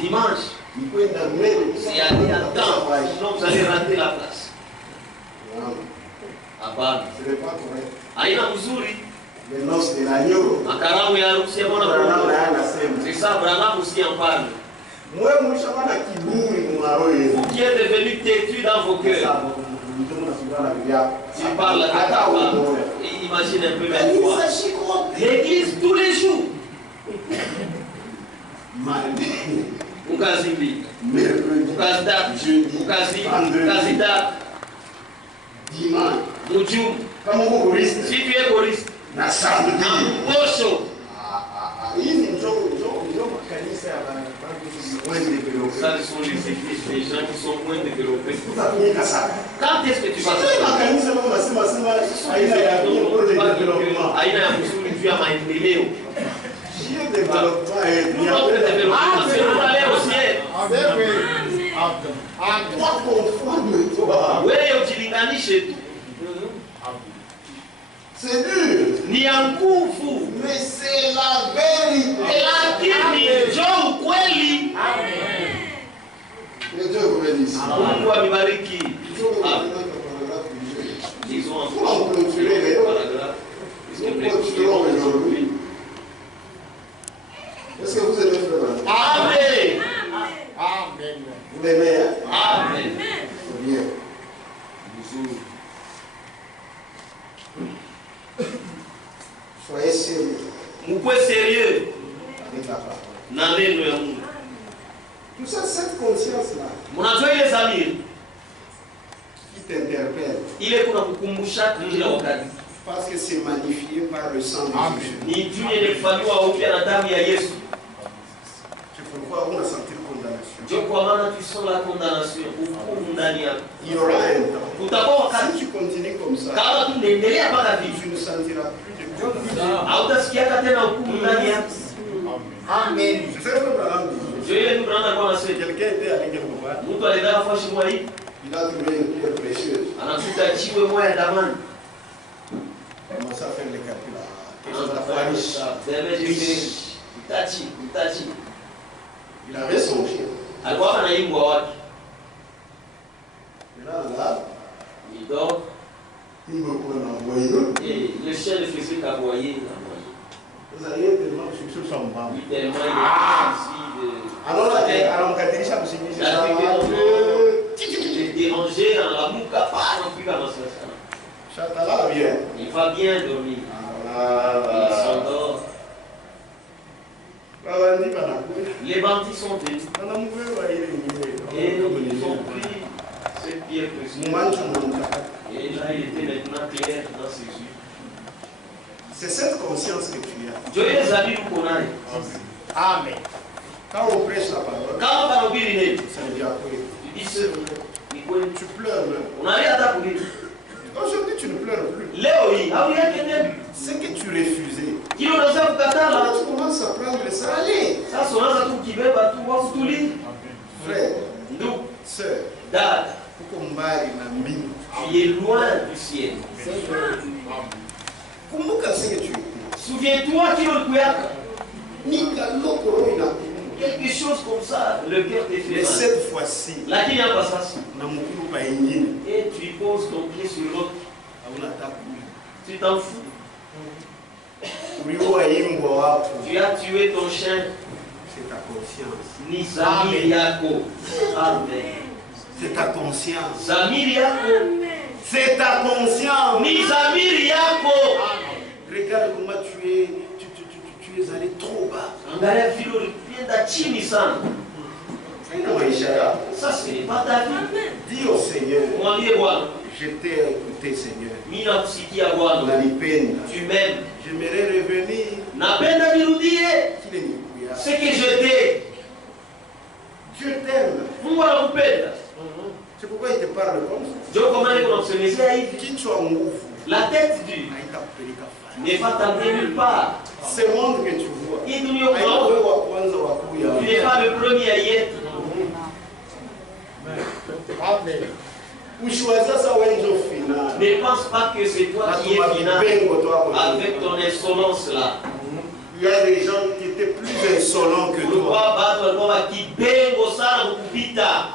Dimanche, il peut être dans le même. c'est aller à temps, sinon vous allez rater la place. Hapana, Ce n'est pas correct. haina mzuri. Les noces de l'agneau. Makaramu ya harusi ya mwana kondoo. C'est ça, Branham aussi en parle. Moi, je suis un kiburi mwaroye. Vous qui êtes devenus têtus dans vos cœurs, tu parles à ta femme. Et imagine un peu même toi. L'église tous les jours. Ukazimbi, ukazida, ukazida, Dimanche. mujum. Kama uko choriste. Si tu es choriste, Na samedi. posho. Hii ni njoo makanisa ya wende développé. Ça, ce sont les églises des gens qui sont moins développés. Utatumika sana. Quand est-ce que tu vas Sio makanisa kama unasema aina ya développement. aina ya mzuri juu ya maendeleo? Sio développement et Nous, notre développement, c'est pour aller au ciel. toi conforme-toi. Wewe ujilinganishe tu. C'est dur. Ni ya nguvu. Mais c'est la vérité. Lakini njoo ukweli. Et Dieu vous bénisse. Mungu amebariki. Ils ont un paragraphe. Est-ce que vous aimez frère? Amen. Amen. Vous l'aimez, hein? Amen. C'est bien. Soyez sérieux Mkuwe sérieux avec la parole. na neno ya Mungu. Tout ça, cette conscience-là, Mnajua ile dhamiri qui t'interpelle, ile kuna kukumbusha kila wakati. parce que c'est magnifié par le sang de Jésus. Ni juu ile kufanywa upya na damu ya Yesu. C'est pourquoi on a senti condamnation. Ndio kwa maana tu sens la condamnation, hukumu ndani yako. Il y aura un temps. Utakuwa wakati Si tu continues comme ça, kama tunaendelea mpaka vipi, tu ne sentiras plus de condamnation. hautasikiaka tena hukumu ndani yako. Amen. C'est ça que Abraham dit. Ndio ile tu branda kwa nasema. Quelqu'un était allé quelque part, Mtu alienda kwa shimo hii, il a trouvé une pierre précieuse. anakuta jiwe moja ya damani. Il commence à faire les calculs. Quelque chose à riche. Mtachi. Il avait son chien. Alikuwa anaimbwa wake. Maintenant, là, Il dort il me prend en voyant. et le chien ne faisait qu'aboyer. Vous allez tellement sur son banc. Tellement il est ici Alors là, on a dit ça, parce que de déranger dans la mouka, pas non plus comme ça. Chatala bien. Il va bien dormir. Il s'endort. Les bandits sont venus et ils ont pris cette pierre précieuse. Et là, il était maintenant clair dans ses yeux. C'est cette conscience que tu as. Dieu les a dit nous connaître. Amen. Quand on prêche la parole, Quand on a oublié, ça veut dire quoi? tu dis c'est vrai. Tu pleures même. On a rien à t'appeler. Aujourd'hui, tu ne pleures plus. Léo, il a rien que t'aimes. Ce que tu refusais, Qui nous a kukatala. tu commences à prendre le sang. Allez, Sasa unaanza tu kibeba tu wafu tuli. frère, Ndugu, sœur, dada, uko mbali na mbingu. tu es loin du ciel. Kumbuka ce que tu étais. Souviens-toi qu'il ulikuwaka. Nikaloko roho inakuuma. Quelque chose comme ça, le cœur te fait Mais mal. cette fois-ci, Lakini hapa sasa, na mkulu pa ingine, et tu poses ton pied sur l'autre, hauna hata tu t'en fous. uliua imbwa wako. Tu as tué ton chien, C'est ta conscience. ni zamiri yako. Amen. C'est ta conscience. Zamiri yako, C'est ta conscience. ni zamiri yako. Regarde comment tu es allé trop bas. Angalia vile ulikwenda chini sana. Haina maisha yako. Ça, ce n'est pas ta vie. Dis au Seigneur, Mwambie Bwana, Je t'ai écouté, Seigneur. Mina kusikia Bwana. Unanipenda. Tu m'aimes. J'aimerais revenir. Napenda nirudie. Kile nilikuya. Ce que je t'ai. Dieu t'aime. Mungu anakupenda. C'est pourquoi il te parle comme ça. Ndio kwa maana kunakusemezea hivi. Kichwa nguvu. La tête du Haitakupeleka far. ne va t'amener nulle part. Ce monde que tu vois. Hii dunia Haiko unaona. wewe wa kwanza wa kuya. Tu n'es pas le premier à y être. Amen. Ushwaza sa wenjo final. Ne pense pas que c'est toi qui es final avec ton insolence là. Il y a des gens qui étaient plus insolents que toi. Pourquoi battre le combat qui bengo sana kukupita?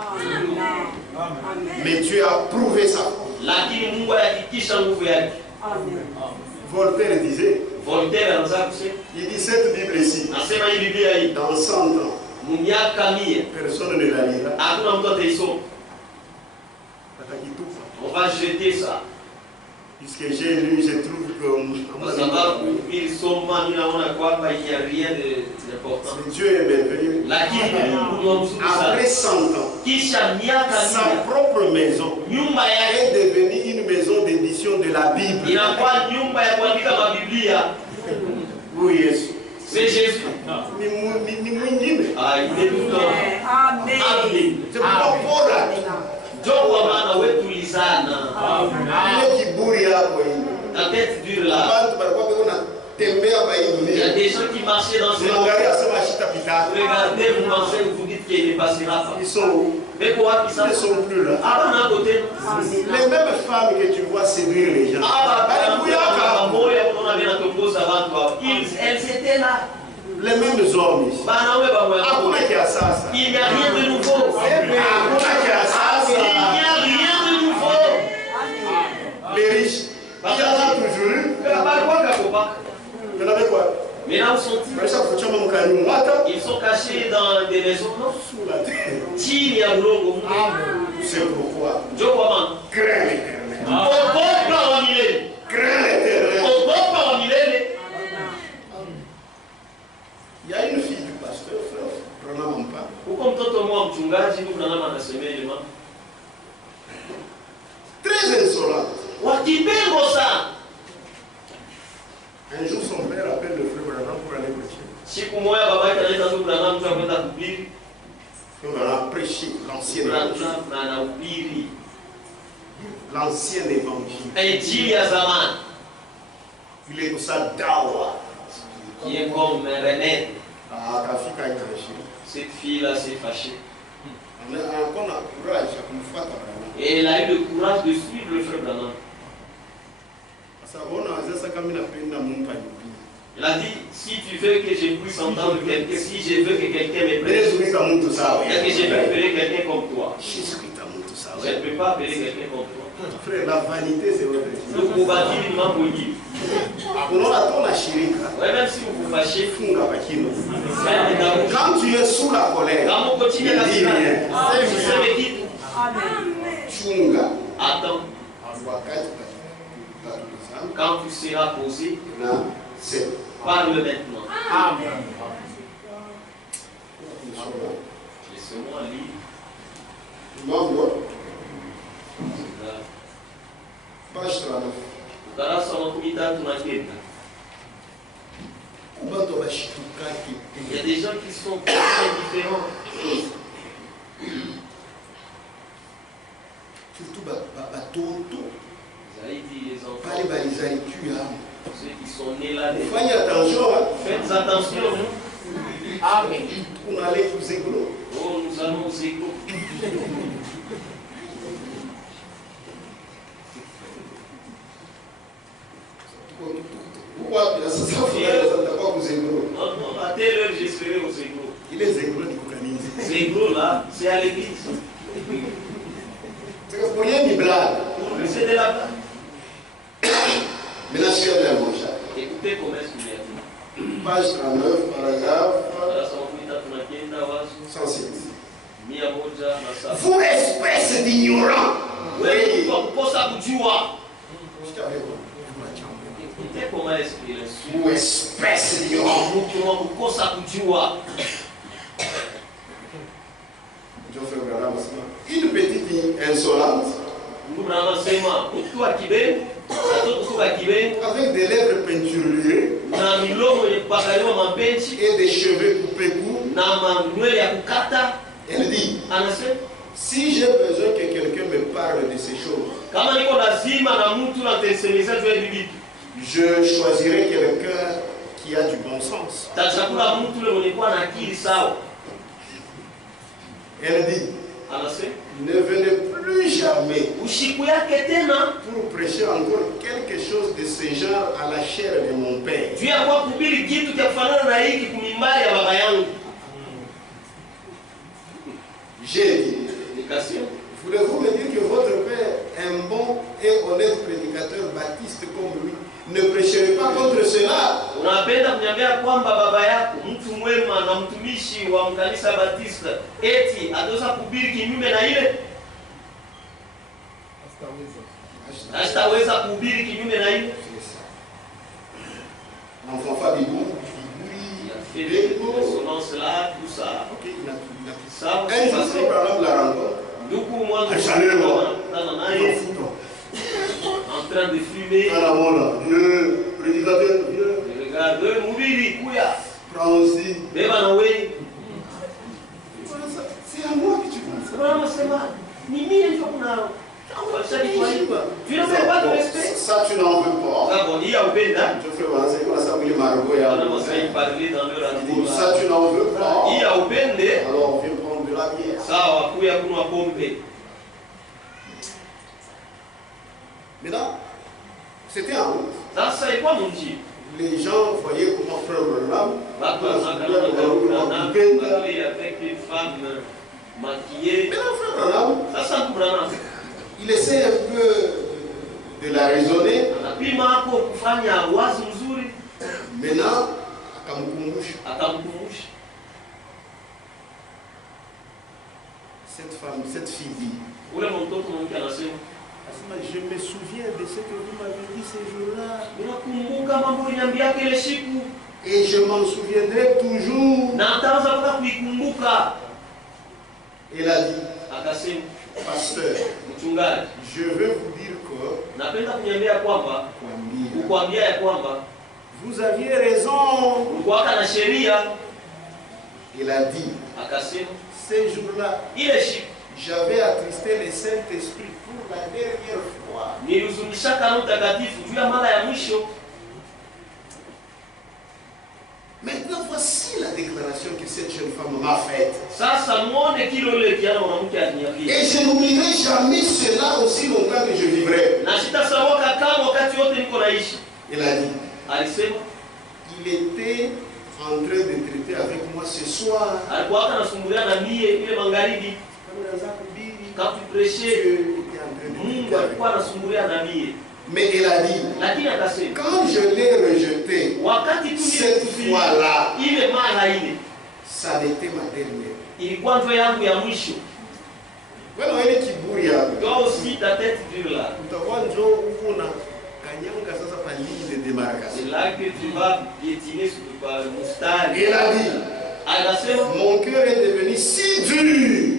Mais Dieu a prouvé ça. Lakini Mungu alihakikisha nguvu yake. Voltaire disait, Voltaire anaweza kusema, il dit cette Bible ici, nasema hii Biblia hii dans 100 ans, miaka 100 personne ne la lira. hakuna mtu ataisoma. Atakitupa. On va jeter ça. Puisque j'ai lu, je trouve que Kwa sababu ilisoma ninaona kwamba il y a rien d'important. Dieu est merveilleux. Lakini Mungu ni mzuri Après sana. 100 ans, Kisha miaka sa 100 propre maison nyumba yake est devenue une maison d'édition de la Bible. inakuwa nyumba ya kuandika mabiblia. Oui, Yesu. C'est Jésus. Ni mwingine. Ah, il est tout Amen. Amen. C'est pourquoi Paul a dit, Ndio kwa maana wetu ulizana. ile kiburi yako hii. Ta tête dure là. Watu walikuwa wako tembea kwa hii Il y a dunia. des gens qui marchaient dans ce monde. Unaangalia sema shitapita. Regardez, vous pensez, vous dites qu'il ne passera pas. Ils sont où? Mais quoi qui Ils ça? ne sont plus là. Ah, on a un côté. Les mêmes femmes que tu vois séduire les gens. Elles étaient là. Les mêmes hommes ici. Hakuna kia sasa. Il n'y a rien de nouveau. Hakuna kia Il n'y sasa. a rien de nouveau. Les riches. Il y en a toujours eu. Il y en avait quoi? Mais là où sont-ils? Ils Ils sont cachés dans des maisons. Non. sous la terre. Chini ya udongo. C'est pourquoi. Ndio kwa maana. Crains l'éternel. Ogopa wa milele. Crains l'éternel. Ogopa wa milele. Il y a une fille du pasteur, frère. Prenons pas. Huko mtoto mwa mchungaji huko na mama anasemea mama. Très insolente. Wakipengo sana. Un jour, son père appelle le frère Branham pour aller prêcher. Siku moja baba yake anaita tu Branham mtu akwenda kuhubiri. On a prêché l'ancien évangile. Branham na anahubiri L'ancien évangile. injili ya zamani. Il est pour ça dawa. Qui est comme un remède. Ah, kafika inashi. Cette fille-là s'est fâchée. On a courage à kumfuata Branham. Et elle a eu le courage de suivre le frère Branham. Sasa ona sasa kama napenda Mungu anipende. Elle a dit, si tu veux que je puisse entendre quelqu'un, si je veux que quelqu'un me prenne, Yesu ni kama mtu sawa. est-ce que je peux appeler quelqu'un comme toi? Yesu ni kama mtu sawa. Je ne peux pas appeler quelqu'un comme toi. Frère, la vanité c'est votre vie. Donc, vous battez une main politique. Unaona tona shirika. Ouais, même si vous vous fâchez, Funga bakino. faites des aveux. Quand tu es sous la colère, Quand vous continuez à dis rien. vous savez qui? Chunga. Attends, Wakati utatulizana quand tu seras posé, na sema. parle maintenant. Amen. Laissez-moi lire. Mambo page 39. Ukarasa wa 13 na Ubato bashitukaki. il y a des gens qui sont très différents. Surtout batoto. Zaidi les enfants, Pale balizalikiwa. ceux qui sont nés là. Fanya attention. Faites attention. Amen. On allait vous églo. Oh, nous allons aux égaux. Pourquoi sasa fulani zatakuwa kuzengro. Non, non, à telle heure, je serai aux égaux. Ile zengro ni kukanisa. Ces égaux là, c'est à l'église. C'est que pour rien ni blague. C'est de la blague. Maintenant, je suis allé à mon chat. Écoutez comment est-ce qu'il est. Page 39, paragraphe Ukarasa wa 13 wazo 106. 107. Vous, espèce d'ignorants. Wewe kwa kukosa kujua. Je t'avais dit. Écoutez comment est-ce qu'il est. Vous, espèce d'ignorants. Mtu wa kukosa kujua. Une petite insolente avec des lèvres peinturées et des cheveux coupés courts. Elle dit, si j'ai besoin que quelqu'un me parle de ces choses, je choisirai quelqu'un qui a du bon sens. Elle dit, ne venez plus jamais pour prêcher encore quelque chose de ce genre à la chair de mon père. J'ai dit, voulez-vous me dire que votre père, un bon et honnête prédicateur baptiste comme lui, ne prêcherait pas contre cela? L'enfant Fabibou, là, tout ça. Ça, un jour, la rencontre. en train de fumer. Dieu, prédicateur, Dieu. Regarde, prends aussi. C'est à moi que tu penses. Tu ne fais pas de respect. Ça, tu n'en veux pas. Je fais c'est comme ça, il ça, tu n'en veux pas. Alors, viens prendre de la bière. Maintenant, c'était en route. Les gens voyaient comment frère Branham avec une femme maquillée. Il essaie un peu de la raisonner. Maintenant, cette femme, cette fille dit, je me souviens de ce que vous m'avez dit ces jours-là. Et je m'en souviendrai toujours. Elle a dit, pasteur, je veux vous dire que vous aviez raison. Il a dit, ces jours-là, j'avais attristé le Saint-Esprit pour la dernière fois. Maintenant, voici la déclaration que cette jeune femme m'a faite. Et je n'oublierai jamais cela aussi longtemps que je vivrai. Il a dit, il était en train de traiter avec moi ce soir. Quand tu prêchais, mais il a dit, quand je l'ai rejeté, cette fois-là, ça n'était ma dernière. Voilà, elle qui bouille. Toi aussi, ta tête dure là. C'est là que tu vas piétiner sur le moustache. Il a dit, mon cœur est devenu si dur.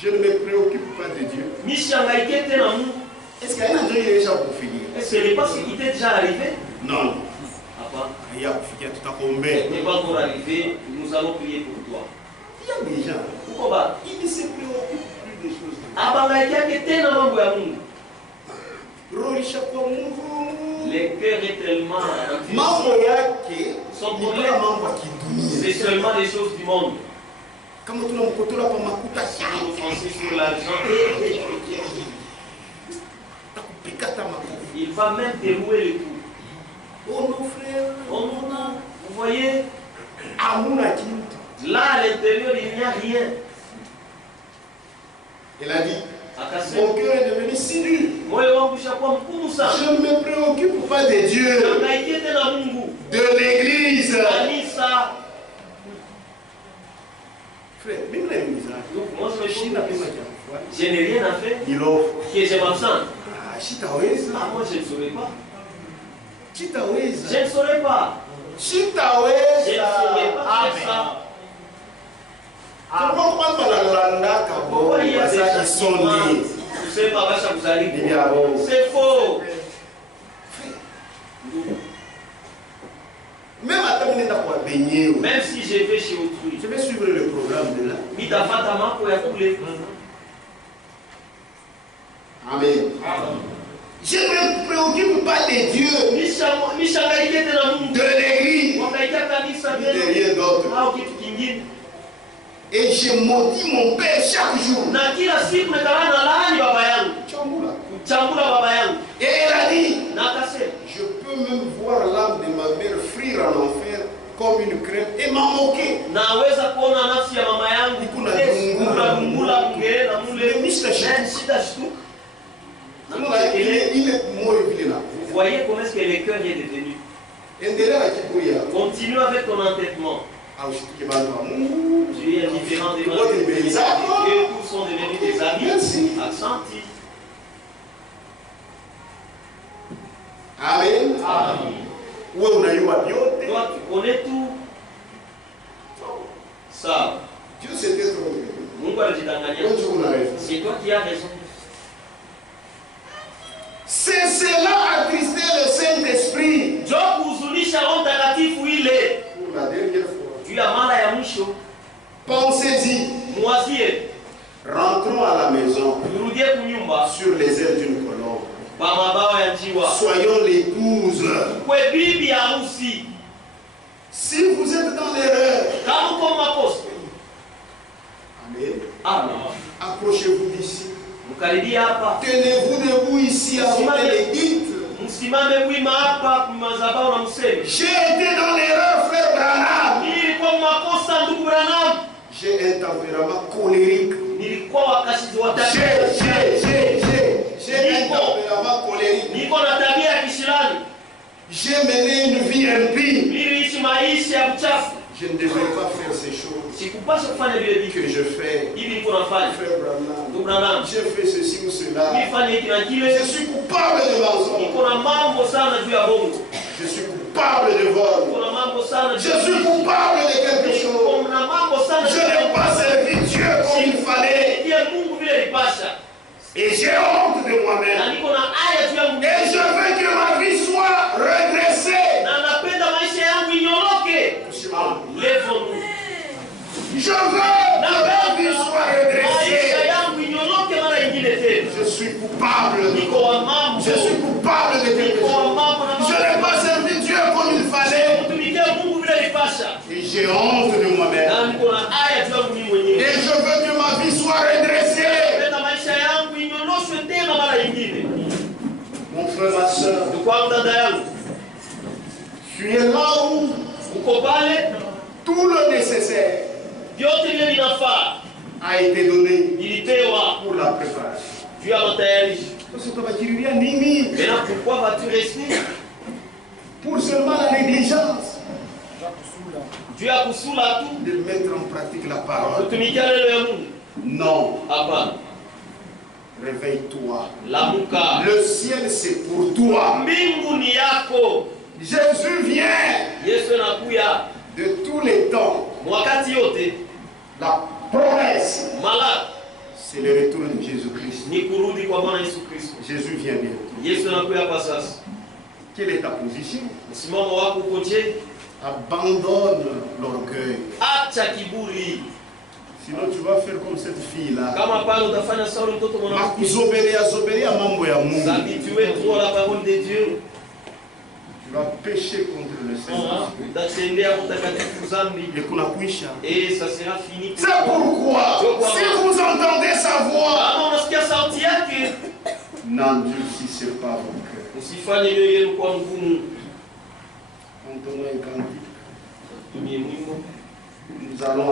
Je ne me préoccupe pas de Dieu. Est-ce qu'il y a un endroit déjà pour finir? Est-ce que ce n'est pas ce qui t'est déjà arrivé? Non. Il n'est pas encore arrivé, nous allons prier pour toi. Il y a des gens, ils ne se préoccupent plus des choses. Le cœur est tellement. C'est seulement les choses du monde. Comme tout le monde côté là pour ma français sur l'argent. Il va même dérouler le cou. Oh mon frère, oh mon âme, vous voyez, là à l'intérieur il n'y a rien. Il a dit, mon cœur est devenu si dur. Je ne me préoccupe pas de Dieu, de l'église. Frère, même l'église, je n'ai rien à faire. Que je m'absente. Moi je ne saurais pas. Je ne saurais pas. Je ne saurais pas faire ça. C'est faux. Même si je vais chez autrui, je vais suivre le programme de là. Amen. Je ne me préoccupe pas des dieux, de l'église, de rien d'autre. Et je maudis mon père chaque jour. Et elle a dit, je peux même voir l'âme de ma mère frire en enfer comme une crème et m'en moquer. Il est mort là. Vous voyez comment est-ce que le cœur est devenu. Continue avec ton entêtement. Tu es indifférent des mains de Dieu, tous sont devenus des amis. Accenti. Amen. Toi, tu connais tout. Ça. Dieu s'était trompé. C'est toi qui as raison. C'est cela attristé le Saint-Esprit. Pour la dernière fois. Pensez-y. Rentrons à la maison sur les ailes d'une colombe. Soyons l'épouse. Si vous êtes dans l'erreur, Amen. Approchez-vous d'ici. Tenez-vous debout ici avant que les dites. J'ai été dans l'erreur, frère Branham. J'ai un tempérament colérique. J'ai un tempérament colérique. J'ai mené une vie impie. Je ne devrais pas faire ces choses que je fais. Frère Branham, j'ai fait ceci ou cela. Je suis coupable de mensonge. Je suis coupable de vol. Je suis coupable de quelque chose. Je n'ai pas servi Dieu comme il fallait. Et j'ai honte de moi-même. Et je veux que ma vie soit redressée. Je veux que ma vie soit redressée. Je suis coupable. Je suis coupable de quelque chose. Je n'ai pas servi Dieu comme il fallait. Et j'ai honte de moi-même. Et je veux que ma vie soit redressée. Mon frère, ma soeur, tu es là où tout le nécessaire a été donné pour la préparation. Pourquoi vas-tu rester? Pour seulement la négligence de mettre en pratique la parole. Non. Réveille-toi. Le ciel c'est pour toi. Jésus vient de tous les temps. La promesse, c'est le retour de Jésus-Christ. Jésus vient bientôt. Quelle est ta position? Abandonne l'orgueil. Sinon tu vas faire comme cette fille-là. S'habituer trop à la parole de Dieu. Tu vas pécher contre le Seigneur. Et ça sera fini. C'est pourquoi, si vous entendez sa voix, n'endurcissez pas vos cœurs. Nous allons